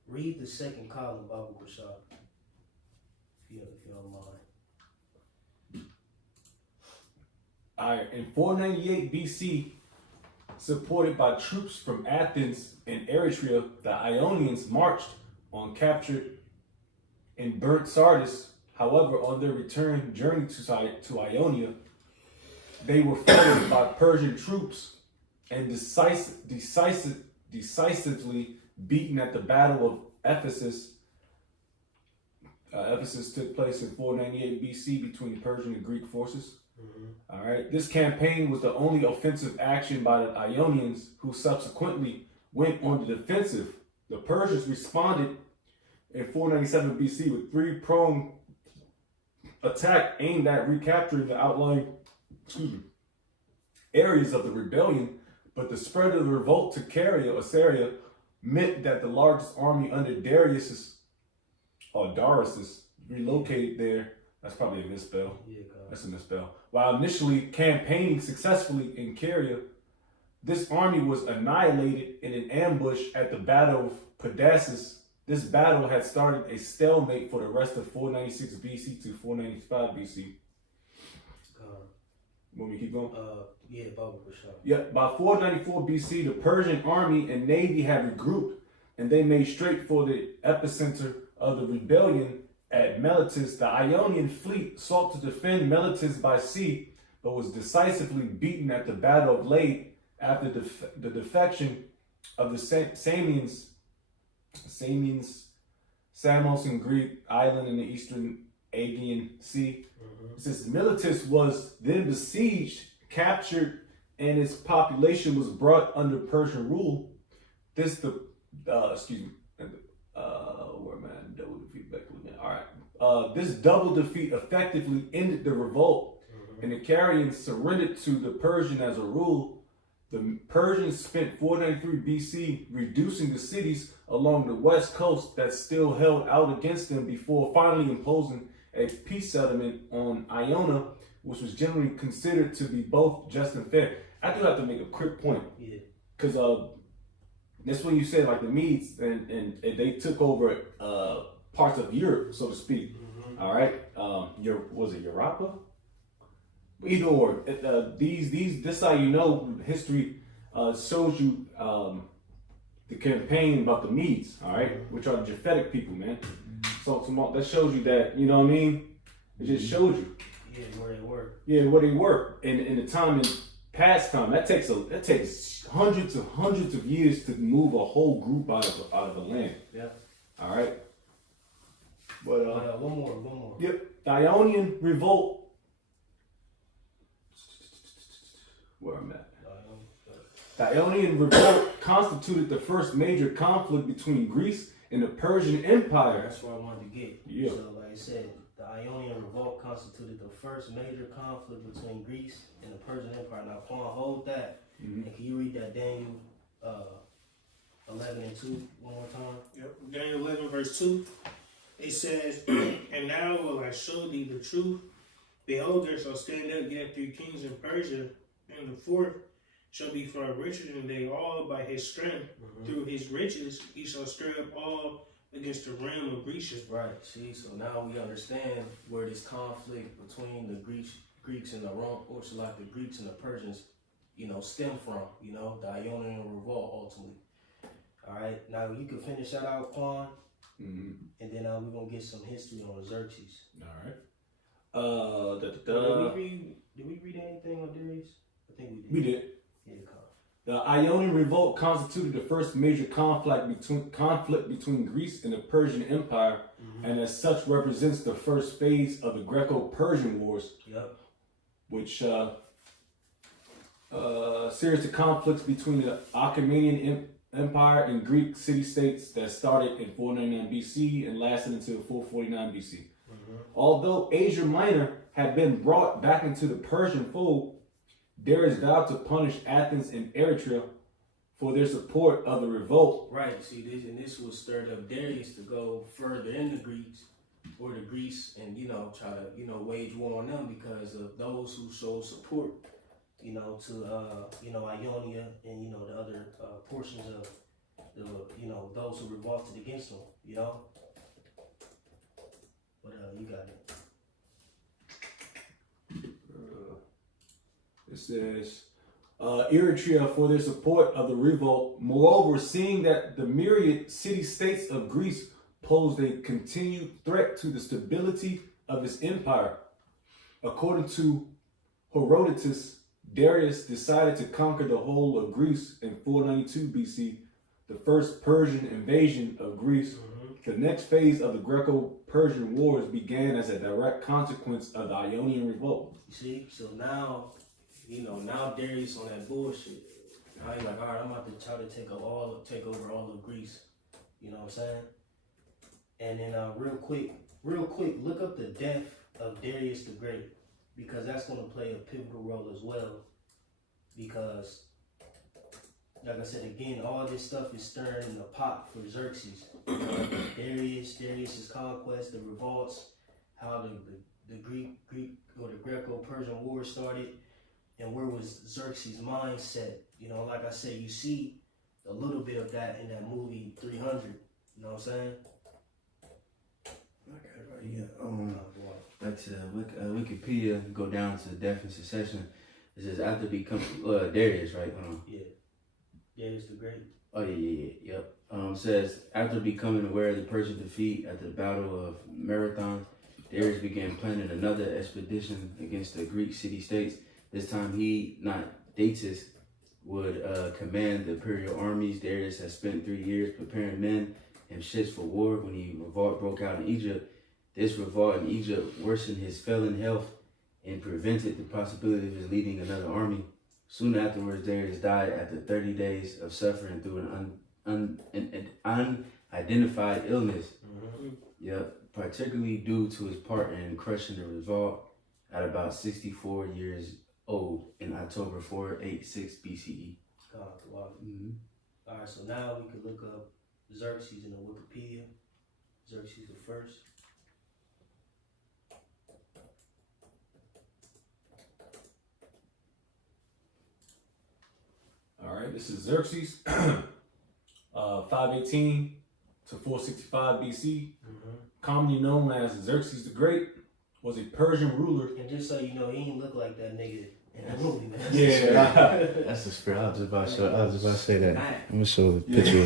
read the second column, Babu Rashad, if you don't mind. All right, in 498 BC, supported by troops from Athens and Eritrea, the Ionians marched on captured and burnt Sardis. However, on their return journey to Ionia, they were followed by Persian troops and decisively beaten at the Battle of Ephesus. Ephesus took place in 498 BC between Persian and Greek forces. All right. This campaign was the only offensive action by the Ionians, who subsequently went on the defensive. The Persians responded in 497 BC with three-pronged attack aimed at recapturing the outlying areas of the rebellion, but the spread of the revolt to Caria or Syria meant that the largest army under Darius relocated there. That's probably a misspell. That's a misspell. While initially campaigning successfully in Caria, this army was annihilated in an ambush at the Battle of Pedasus. This battle had started a stalemate for the rest of 496 BC to 495 BC. Want me to keep going? Yeah, Bob, for sure. Yeah, by 494 BC, the Persian army and navy had regrouped, and they made straight for the epicenter of the rebellion at Miletus. The Ionian fleet sought to defend Miletus by sea, but was decisively beaten at the Battle of Lade after the defection of the Samos in Greek island in the eastern Aegean Sea. Since Miletus was then besieged, captured, and its population was brought under Persian rule, this double defeat effectively ended the revolt, and the Carians surrendered to the Persian as a rule. The Persians spent 493 BC reducing the cities along the west coast that still held out against them before finally imposing a peace settlement on Iona, which was generally considered to be both just and fair. I do have to make a quick point. Yeah. Because that's when you said like the Medes and they took over parts of Europe, so to speak. All right. Was it Europa? Either or. This is how you know history shows you the campaign about the Medes, all right, which are the Japhetic people, man. So that shows you that, you know what I mean? It just shows you. Yeah, where they were. Yeah, where they were. In the time, in past time, that takes hundreds of years to move a whole group out of a land. Yeah. All right. But one more. Yep. The Ionian revolt. Where I'm at. The Ionian revolt constituted the first major conflict between Greece and the Persian Empire. That's where I wanted to get. Yeah. So, like I said, the Ionian revolt constituted the first major conflict between Greece and the Persian Empire. Now, Quan, hold that. And can you read that Daniel 11 and 2 one more time? Yep. Daniel 11 verse 2. It says, "And now will I show thee the truth. Behold, there shall stand up yet 3 kings in Persia, and the fourth shall be far richer than they all by his strength. Through his riches he shall stir up all against the realm of Greece." Right. See, so now we understand where this conflict between the Greeks and the Rome, or so like the Greeks and the Persians, stem from. The Ionian revolt ultimately. All right. Now you can finish that out, Quan. And then we're gonna get some history on Xerxes. All right. Did we read anything on Darius? I think we did. We did. Yeah, the Ionian revolt constituted the first major conflict between Greece and the Persian Empire, and as such represents the first phase of the Greco-Persian Wars. Yep. Which series of conflicts between the Achaemenid Empire and Greek city-states that started in 499 BC and lasted until 449 BC. Although Asia Minor had been brought back into the Persian fold, Darius vowed to punish Athens and Eritrea for their support of the revolt. Right. See, this was stirred up Darius to go further in the Greeks and try to wage war on them because of those who showed support to Ionia and the other portions of the those who revolted against them. But you got it. It says, Eritrea for their support of the revolt. Moreover, seeing that the myriad city-states of Greece posed a continued threat to the stability of his empire, according to Herodotus, Darius decided to conquer the whole of Greece in 492 BC, the first Persian invasion of Greece. The next phase of the Greco-Persian Wars began as a direct consequence of the Ionian Revolt. You see? So now, now Darius on that bullshit. Now he's like, all right, I'm about to try to take over all of Greece. You know what I'm saying? And then real quick, look up the death of Darius the Great, because that's going to play a pivotal role as well. Because, like I said again, all this stuff is stirring in the pot for Xerxes. Darius's conquest, the revolts, how the Greek or the Greco-Persian War started, and where was Xerxes' mindset. Like I said, you see a little bit of that in that movie 300. You know what I'm saying? I got it right here. Back to Wikipedia, go down to death and succession. It says after becoming Darius, right? Hold on. Yeah. Darius the Great. Oh yep. Says after becoming aware of the Persian defeat at the Battle of Marathon, Darius began planning another expedition against the Greek city-states. This time he, not Datis, would command the imperial armies. Darius had spent 3 years preparing men and ships for war when the revolt broke out in Egypt. This revolt in Egypt worsened his failing health and prevented the possibility of his leading another army. Soon afterwards, Darius died after 30 days of suffering through an unidentified illness. Yep, particularly due to his part in crushing the revolt at about 64 years old in October 486 BCE. All right, so now we could look up Xerxes in the Wikipedia. Xerxes the first. All right, this is Xerxes, 518 to 465 BC, commonly known as Xerxes the Great, was a Persian ruler. And just so you know, he ain't look like that nigga in that movie, man. Yeah. That's the spirit. I was just about to say that. Smack. I'm gonna show the picture.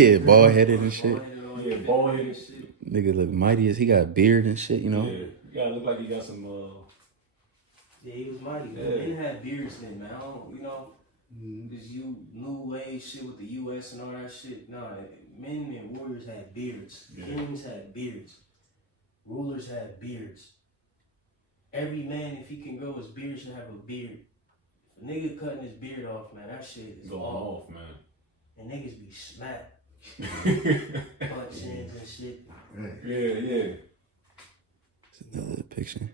Yeah, Bald headed and shit. Yeah, bald headed shit. Nigga look mighty as he got beard and shit, Yeah, you gotta look like he got some. Yeah, he was mighty. Yeah. Men had beards then, man. I don't, this new age shit with the U.S. and all that shit. Nah, men and warriors had beards. Yeah. Kings had beards. Rulers had beards. Every man, if he can grow his beard, should have a beard. If a nigga cutting his beard off, man, that shit is Going off. off, man. And niggas be smacked. Punch ins and shit. Yeah. It's another depiction.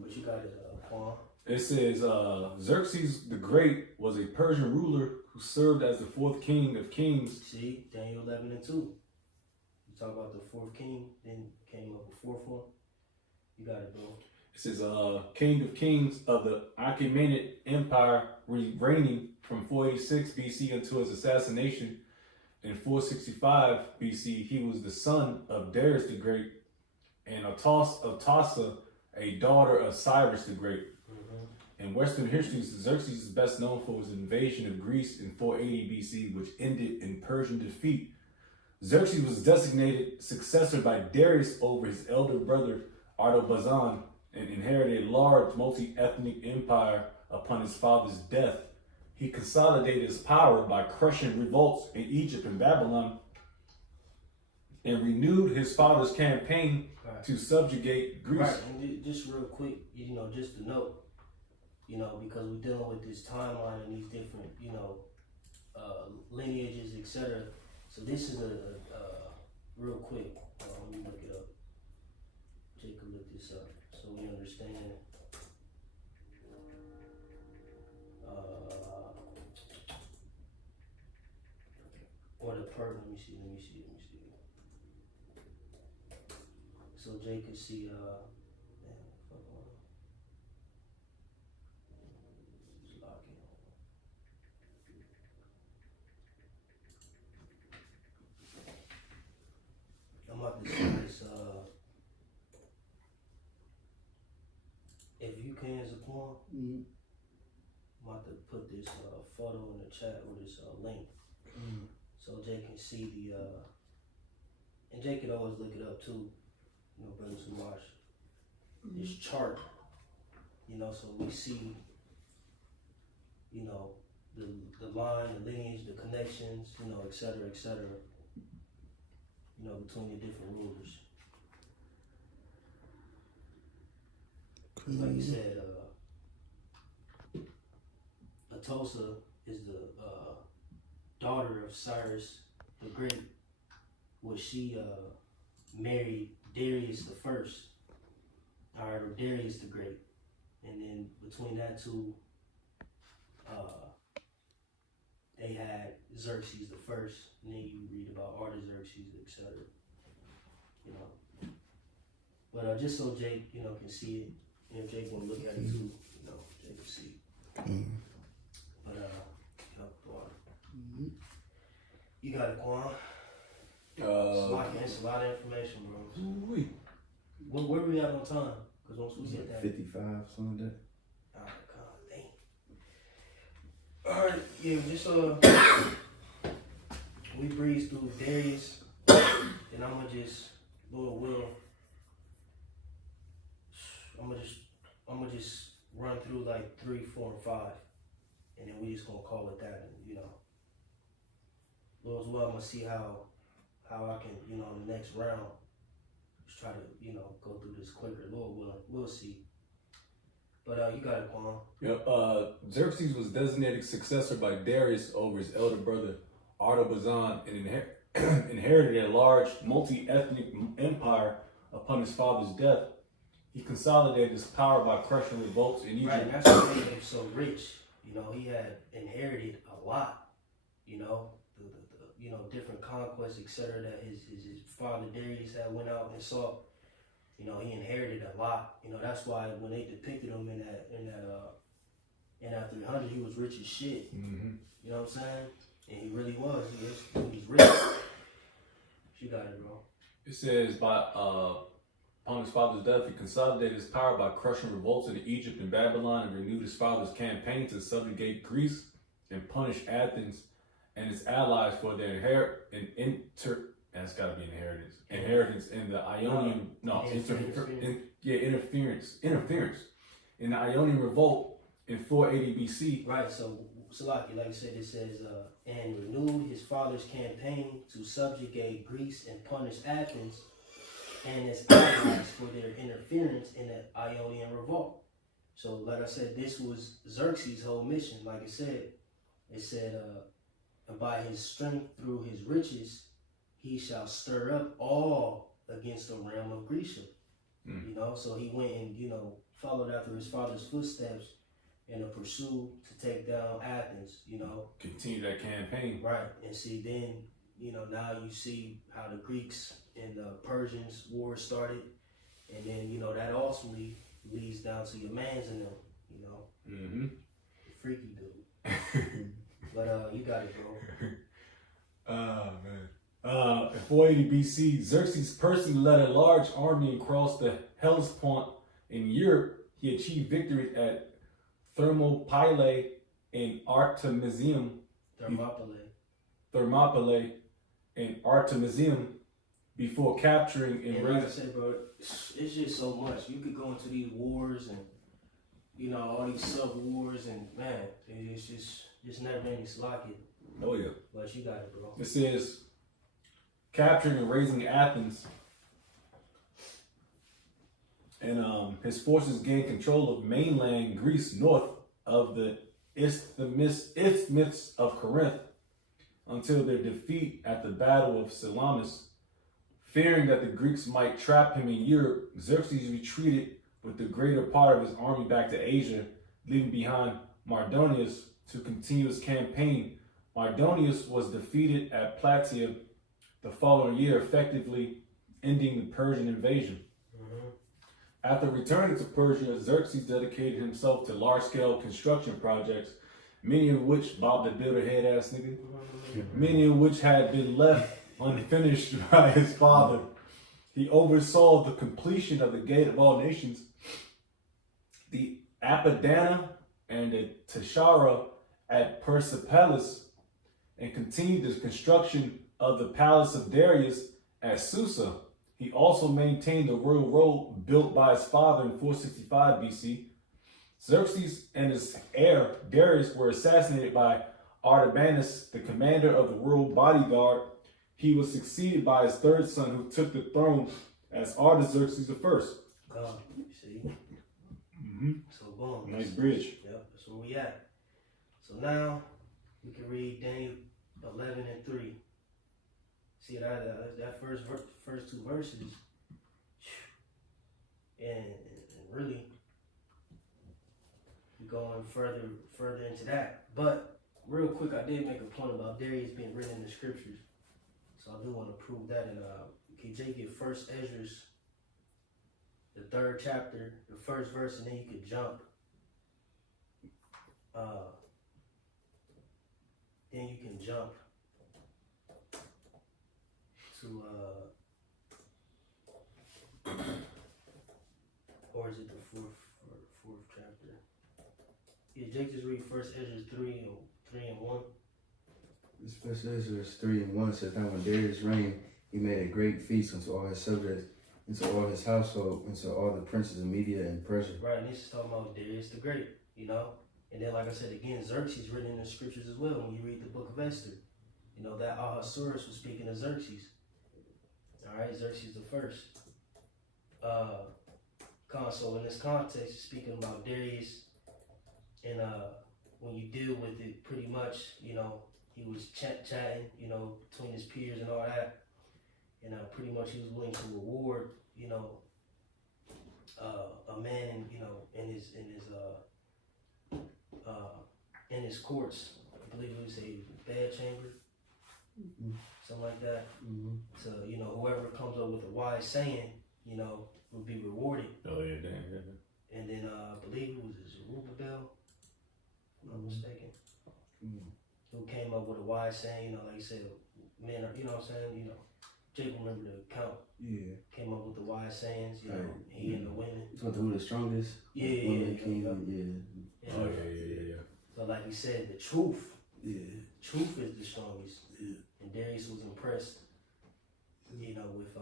But you got it, Quan. It says Xerxes the Great was a Persian ruler who served as the fourth king of kings. See, Daniel 11 and 2. You talk about the fourth king, then came up a fourth one. You got it, bro. It says king of kings of the Achaemenid Empire, reigning from 486 BC until his assassination in 465 BC. He was the son of Darius the Great and of Tassa, a daughter of Cyrus the Great. In Western history, Xerxes is best known for his invasion of Greece in 480 BC, which ended in Persian defeat. Xerxes was designated successor by Darius over his elder brother Artaxerxes and inherited a large multi-ethnic empire upon his father's death. He consolidated his power by crushing revolts in Egypt and Babylon and renewed his father's campaign to subjugate Greece. Right, and just real quick, just to note, because we're dealing with this timeline and these different, lineages, etc. So this is a real quick, let me look it up. Jake will look this up so we understand. Or the let me see. So Jake can see, I'm about to see this, can, Zaquan. Mm-hmm. I'm about to put this photo in the chat with this link, so Jay can see the and Jay can always look it up too. You know, brothers who watch this chart. You know, so we see. You know, the line, the lineage, the connections. You know, et cetera, et cetera. You know, between the different rulers. Like you said, Atosa is the daughter of Cyrus the Great. Was she married Darius the First, or Darius the Great, and then between that two, they had Xerxes the First, and then you read about Artaxerxes, etc. You know, but just so Jake, you know, can see it. And if Jake want to look at it too, you know, Jake can see. But you know, boy, you got it, Quan. It's a lot of information, bro. Where we at on time? Because once we get that, 55, something like that. oh god, dang. All right, yeah, just we breeze through Darius, and I'm gonna just Lord will. I'm gonna just run through like 3, 4, and 5, and then we just gonna call it that. And, you know, Lord's will, I'm gonna see how I can, you know, in the next round, just try to, you know, go through this quicker. Lord willing, we'll see. But you got it, Quan. Yep. Xerxes was designated successor by Darius over his elder brother Artaxerxes and inherited a large multi-ethnic empire upon his father's death. He consolidated his power by crushing revolts in Egypt. Right, and that's what made him so rich. You know, he had inherited a lot. You know, the you know, different conquests, etc. That his father Darius had went out and saw. You know, he inherited a lot. You know, that's why when they depicted him in that 300, he was rich as shit. Mm-hmm. You know what I'm saying? And he really was. He was rich. You got it, bro. It says upon his father's death, he consolidated his power by crushing revolts in Egypt and Babylon and renewed his father's campaign to subjugate Greece and punish Athens and its allies for their inheritance in the Ionian interference in the Ionian revolt in 480 BC. Right, so Salaki, like I said, it says, and renewed his father's campaign to subjugate Greece and punish Athens and its allies for their interference in the Ionian revolt. So, like I said, this was Xerxes' whole mission. Like it said, and by his strength through his riches, he shall stir up all against the realm of Grecia. You know, so he went and, you know, followed after his father's footsteps in a pursuit to take down Athens, you know. Continue that campaign. Right, and see then, you know, now you see how the Greeks and the Persians war started, and then, you know, that ultimately leads down to your mans and them, you know. Mm-hmm. Freaky dude. But you got it, bro. Oh, man. In 480 BC, Xerxes personally led a large army and crossed the Hellespont in Europe. He achieved victories at Thermopylae and Artemisium. Thermopylae and Artemisium before capturing and like I said, bro, it's just so much. You could go into these wars and, you know, all these sub-wars and, man, it's just never ending Slocky. Oh, yeah. But you got it, bro. It says, capturing and raising Athens, and his forces gained control of mainland Greece north of the Isthmus of Corinth until their defeat at the Battle of Salamis. Fearing that the Greeks might trap him in Europe, Xerxes retreated with the greater part of his army back to Asia, leaving behind Mardonius to continue his campaign. Mardonius was defeated at Plataea the following year, effectively ending the Persian invasion. After returning to Persia, Xerxes dedicated himself to large-scale construction projects, many of which, Bob the Builder head-ass nigga, many of which had been left unfinished by his father. He oversaw the completion of the Gate of All Nations, the Apadana and the Tashara at Persepolis, and continued the construction of the palace of Darius at Susa. He also maintained the royal road built by his father in 465 BC. Xerxes and his heir Darius were assassinated by Artabanus, the commander of the royal bodyguard. He was succeeded by his third son, who took the throne as Artaxerxes I. You see? Mm-hmm. So boom. Nice bridge. Yep, that's where we at. So now we can read Daniel 11 and 3. See that first two verses, and really going further into that. But real quick, I did make a point about Darius being written in the scriptures, so I do want to prove that. And KJ get First Ezra's, the 3rd chapter, the 1st verse, and then you could jump. Then you can jump to or is it the fourth chapter? Yeah, Jake just read First Ezra 3 and 1. This First Ezra 3 and 1 says, "Now when Darius reigned, he made a great feast unto all his subjects, and to all his household, and to all the princes of Media and Persia." Right, and this is talking about Darius the Great, you know? And then, like I said again, Xerxes written in the scriptures as well. When you read the book of Esther, you know, that Ahasuerus was speaking of Xerxes. All right, Xerxes the first. So in this context, it's speaking about Darius, and when you deal with it, pretty much, you know, he was chatting, you know, between his peers and all that, and pretty much he was willing to reward, you know, a man, you know, in his courts. I believe it was a bed chamber, something like that. So, you know, whoever comes up with a wise saying, you know, will be rewarded. Oh yeah, damn. And then I believe it was Zerubbabel, if I'm not mistaken, who came up with a wise saying, you know, like you said, men are, you know what I'm saying, you know, Jake remember the account. Yeah. Came up with the wise sayings, you know, Right. he and the women. So who the strongest? Yeah. Oh yeah. So like he said, the truth Yeah. is the strongest. Yeah. And Darius was impressed, you know, with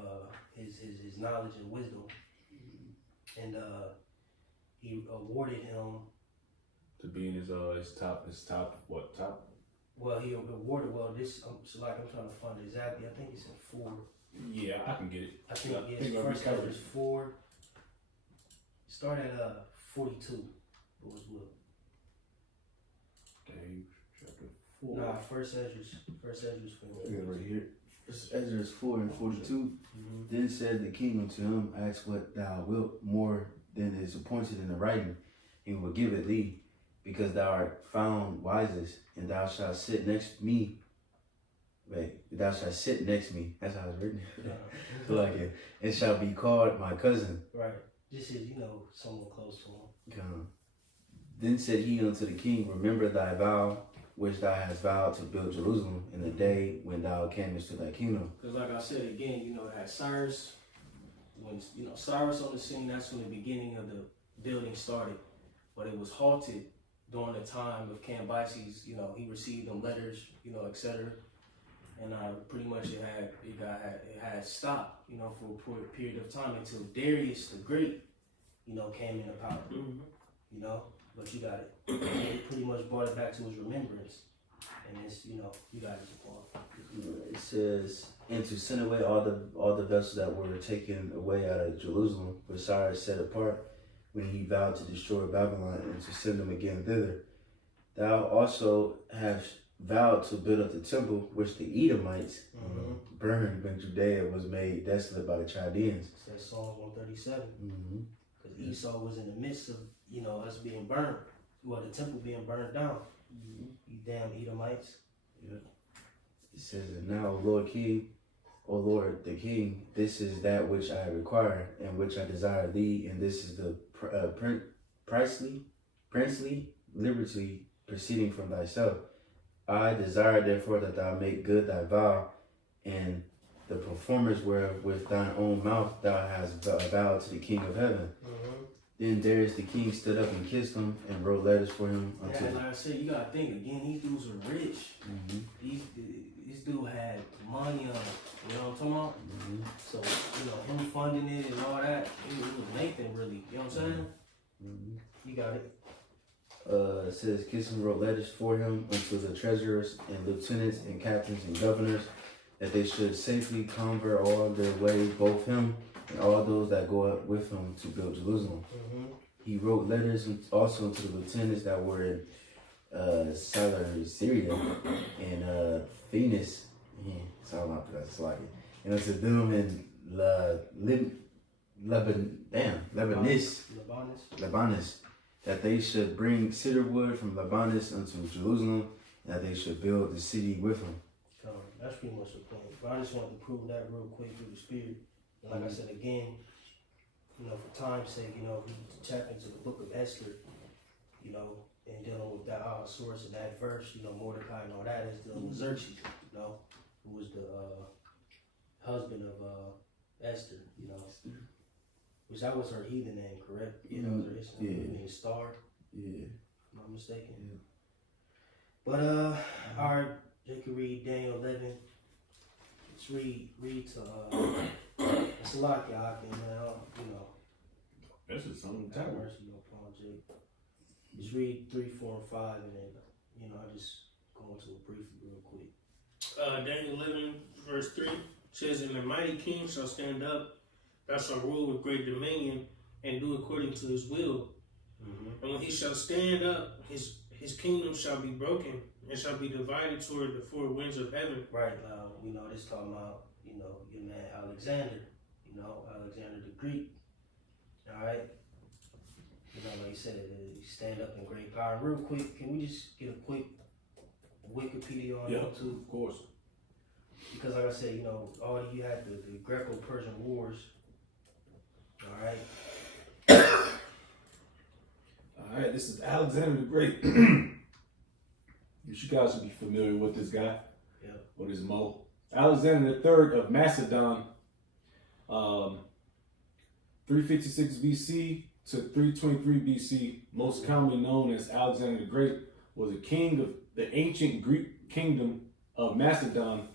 his knowledge and wisdom. And he awarded him, To be in his top. well, he awarded, this, so like I'm trying to find it exactly, I think it's in 4. Yeah, I can get it. I think I it's think I'll first be covered. Ezra's 4. Start at 42. What was what? Dave, chapter 4. Nah, first Ezra's 4. Yeah, right here. First Ezra 4 and 42. Then said the king unto him, "Ask what thou wilt more than is appointed in the writing, he will give it thee, because thou art found wisest, and thou shalt sit next me." Thou shalt sit next me. That's how it's written. Like it. And shall be called my cousin. Right. This is, you know, someone close to him. Then said he unto the king, "Remember thy vow, which thou hast vowed to build Jerusalem in the day when thou camest to thy kingdom." Because like I said again, you know, it had Cyrus. When, you know, Cyrus on the scene, that's when the beginning of the building started. But it was halted during the time of Cambyses. You know, he received them letters, you know, etc. And pretty much it had stopped, you know, for a period of time until Darius the Great, you know, came into power. You know, but you got it. It pretty much brought it back to his remembrance, and it's, you know, you got it, Jaquan. It says, "And to send away all the vessels that were taken away out of Jerusalem, which Cyrus set apart when he vowed to destroy Babylon, and to send them again thither. Thou also hast vowed to build up the temple which the Edomites burned when Judea was made desolate by the Chaldeans." It says Psalms 137. Because Esau was in the midst of, you know, us being burned. Well, the temple being burned down. You damn Edomites. It says, "And now, O Lord King, O Lord the King, this is that which I require, and which I desire thee, and this is the princely liberty proceeding from thyself. I desire therefore that thou make good thy vow, and the performance whereof with thine own mouth thou hast vowed to the King of heaven." Then Darius the king stood up and kissed him and wrote letters for him Yeah, until. like I said, you gotta think again. These dudes are rich. This dude had money on him. You know what I'm talking about? So him funding it and all that, it was Nathan really. You know what I'm saying? You got it. It says Kism wrote letters for him unto the treasurers and lieutenants and captains and governors, that they should safely convert all their way, both him and all those that go up with him to build Jerusalem. He wrote letters also to the lieutenants that were in Syria and Phoenix, sorry about that, and unto them in Lebanus, that they should bring cedar wood from Lebanus unto Jerusalem, and that they should build the city with him. That's pretty much the point. But I just wanted to prove that real quick through the spirit. And like I said again, for time's sake, we need to tap into the book of Esther, and dealing with that source and that verse, Mordecai and all that is dealing with Xerxes, who was the husband of Esther, which that was her heathen name, correct? Yeah, that was her Islam name, Star. Yeah. If I'm not mistaken. Yeah. But all right, you can read Daniel 11. Let's read to it's a lot, y'all. This is something have mercy upon Jake. Just read 3, 4, and 5, and then I just go into it briefly, real quick. Daniel 11, verse 3 says, "And the mighty king shall stand up, that shall rule with great dominion, and do according to his will. And when he shall stand up, his kingdom shall be broken, and shall be divided toward the four winds of heaven." Right now, this talking about, your man Alexander, Alexander the Greek. All right. Like you said, stand up in great power. Real quick, can we just get a quick Wikipedia on him too? Of course. Because like I said, all you had the Greco-Persian Wars. All right. All right, this is Alexander the Great. You guys should be familiar with this guy. Yeah. With his mo. Alexander III of Macedon, 356 BC to 323 BC, most commonly known as Alexander the Great, was a king of the ancient Greek kingdom of Macedon.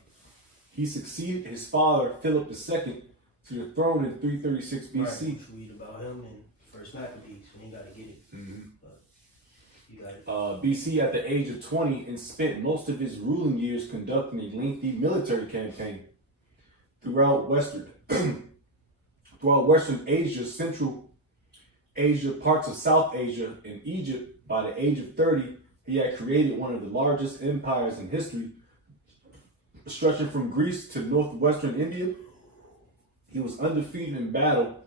He succeeded his father, Philip II, to the throne in 336 BC. Right. Read about him in First Maccabees. You ain't got to get it. But you got it. BC at the age of 20, and spent most of his ruling years conducting a lengthy military campaign throughout Western Asia, Central Asia, parts of South Asia, and Egypt. By the age of 30, he had created one of the largest empires in history, stretching from Greece to northwestern India. He was undefeated in battle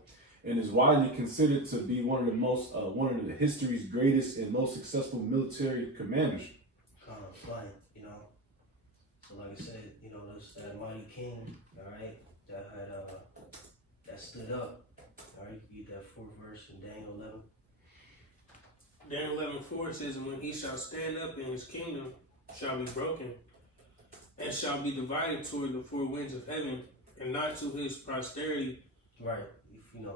and is widely considered to be one of the history's greatest and most successful military commanders. Fine, So like I said, that mighty king, all right, that stood up. All right, you get that 4th verse in Daniel 11. Daniel 11:4 says, "And when he shall stand up, and his kingdom shall be broken, and shall be divided toward the four winds of heaven, and not to his posterity." Right. If he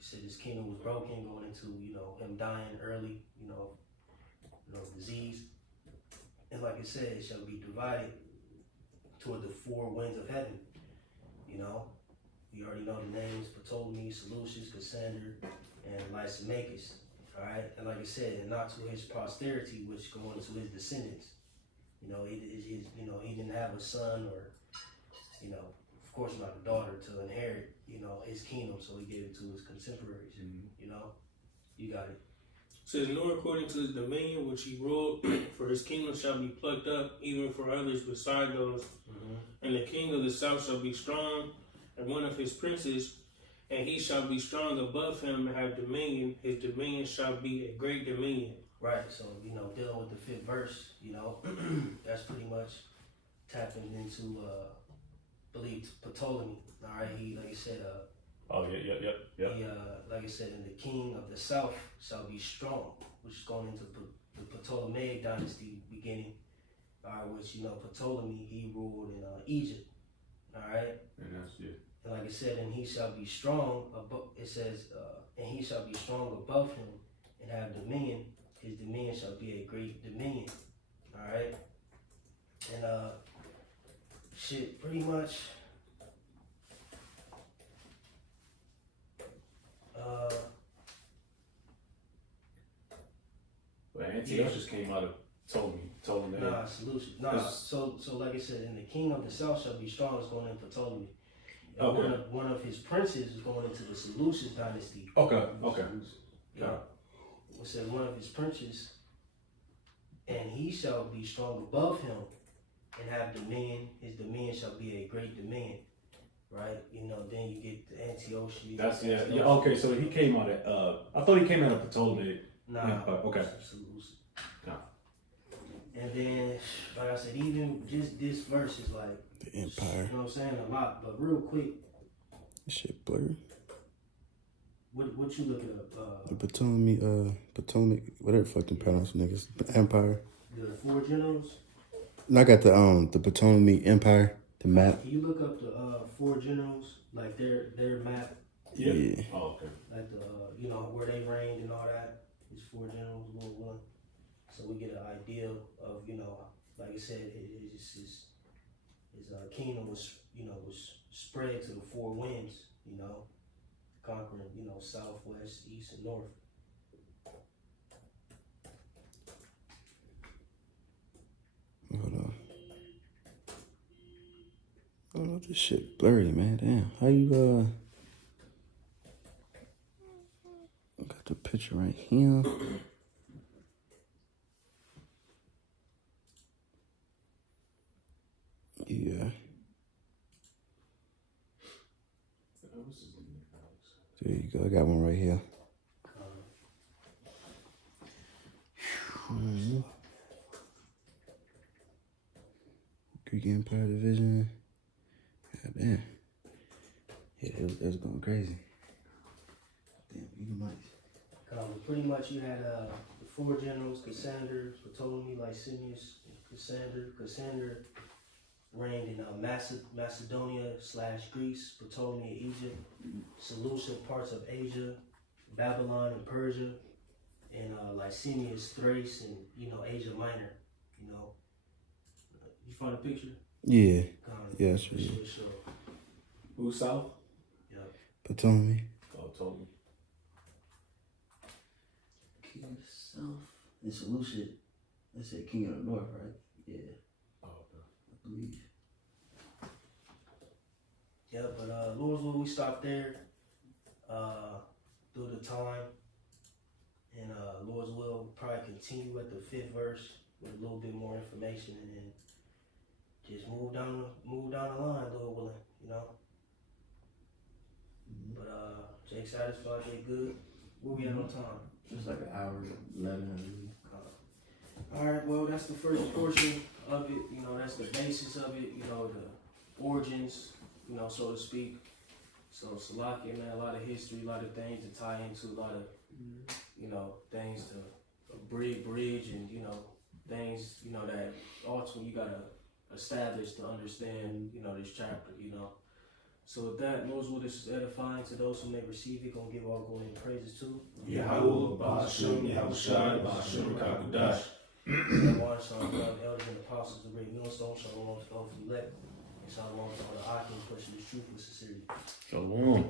said his kingdom was broken, going into him dying early, disease, and like it said, it shall be divided toward the four winds of heaven. You already know the names: Ptolemy, Seleucus, Cassander, and Lysimachus. All right, and like I said, and not to his posterity, which go into his descendants. He didn't have a son or, of course not a daughter to inherit, his kingdom, so he gave it to his contemporaries. You got it. It says, "Nor according to his dominion which he ruled, for his kingdom shall be plucked up, even for others beside those. And the king of the south shall be strong, and one of his princes, and he shall be strong above him and have dominion. His dominion shall be a great dominion." Right, so, dealing with the 5th verse, that's pretty much tapping into, believe Ptolemy. All right, he, like I said, he, like I said, and the king of the south shall be strong, which is going into the Ptolemaic dynasty beginning. All right, which, Ptolemy, he ruled in Egypt. All right. And that's it. And like it said, and he shall be strong above, it says, and he shall be strong above him and have dominion. His dominion shall be a great dominion. Alright? And shit, pretty much Well, Antiochus just came out of told him that. Nah, solution. Nah, so like I said, in the king of the south shall be strong is going in for Ptolemy. And Okay. one of his princes is going into the Seleucus dynasty. Okay. Yeah. It said one of his princes, and he shall be strong above him and have dominion. His dominion shall be a great dominion. Right? You know, then you get the Antiochus. Yeah. Okay, so he came out of I thought he came out of Ptolemy. Nah. Okay. Seleucus. Nah. And then, like I said, even just this verse is like The Empire. You know what I'm saying? A lot, but real quick. This shit blurry. What you looking up? The Potomac, whatever fucking pronounce niggas. The Empire. The four generals. And I got the Potomac Empire, the map. Can you look up the four generals, like their map, Yeah. Oh, okay. like the you know where they reigned and all that? It's four generals, one. So we get an idea of like I said, his kingdom was spread to the four winds, conquering south, west, east, and north. Hold on. Oh, this shit blurry, man. Damn. How you got the picture right here. Yeah. There you go. I got one right here. Greek Empire Division. God damn. Yeah, that was going crazy. Damn, you might. Pretty much you had the four generals, Cassander, Ptolemy, Licinius, Cassander reigned in Macedonia / Greece, Ptolemy, Egypt, Seleucia, parts of Asia, Babylon and Persia, and Licinius, Thrace, and Asia Minor. You find a picture? Yeah. Yeah, that's right. Sure. Who's south? Yeah. Ptolemy. Oh, Ptolemy. King of the South. And Seleucia. They said King of the North, right? Yeah. Oh, okay. I believe. Yeah, but Lord's will we stop there through the time, and Lord's will we'll probably continue at the 5th verse with a little bit more information, and then just move down the line, Lord willing, But Jake satisfied, Jake good. Where we at on time? Just like an hour, 11. All right, well that's the first portion of it. That's the basis of it. The origins, so to speak. So Salakia, man, a lot of history, a lot of things to tie into, a lot of, things to bridge and, things, that ultimately you gotta establish to understand, this chapter, So with that, Lord's will is edifying to those who may receive it, gonna give all glory and praises to. Yahweh, Ba'ashem, Yahushai, Ba'ashem, Kakudash. One shalom, elders and apostles, the great millstone, shalom to those who elect, and shalom to all the Akim pushing the truth with sincerity. Shalom.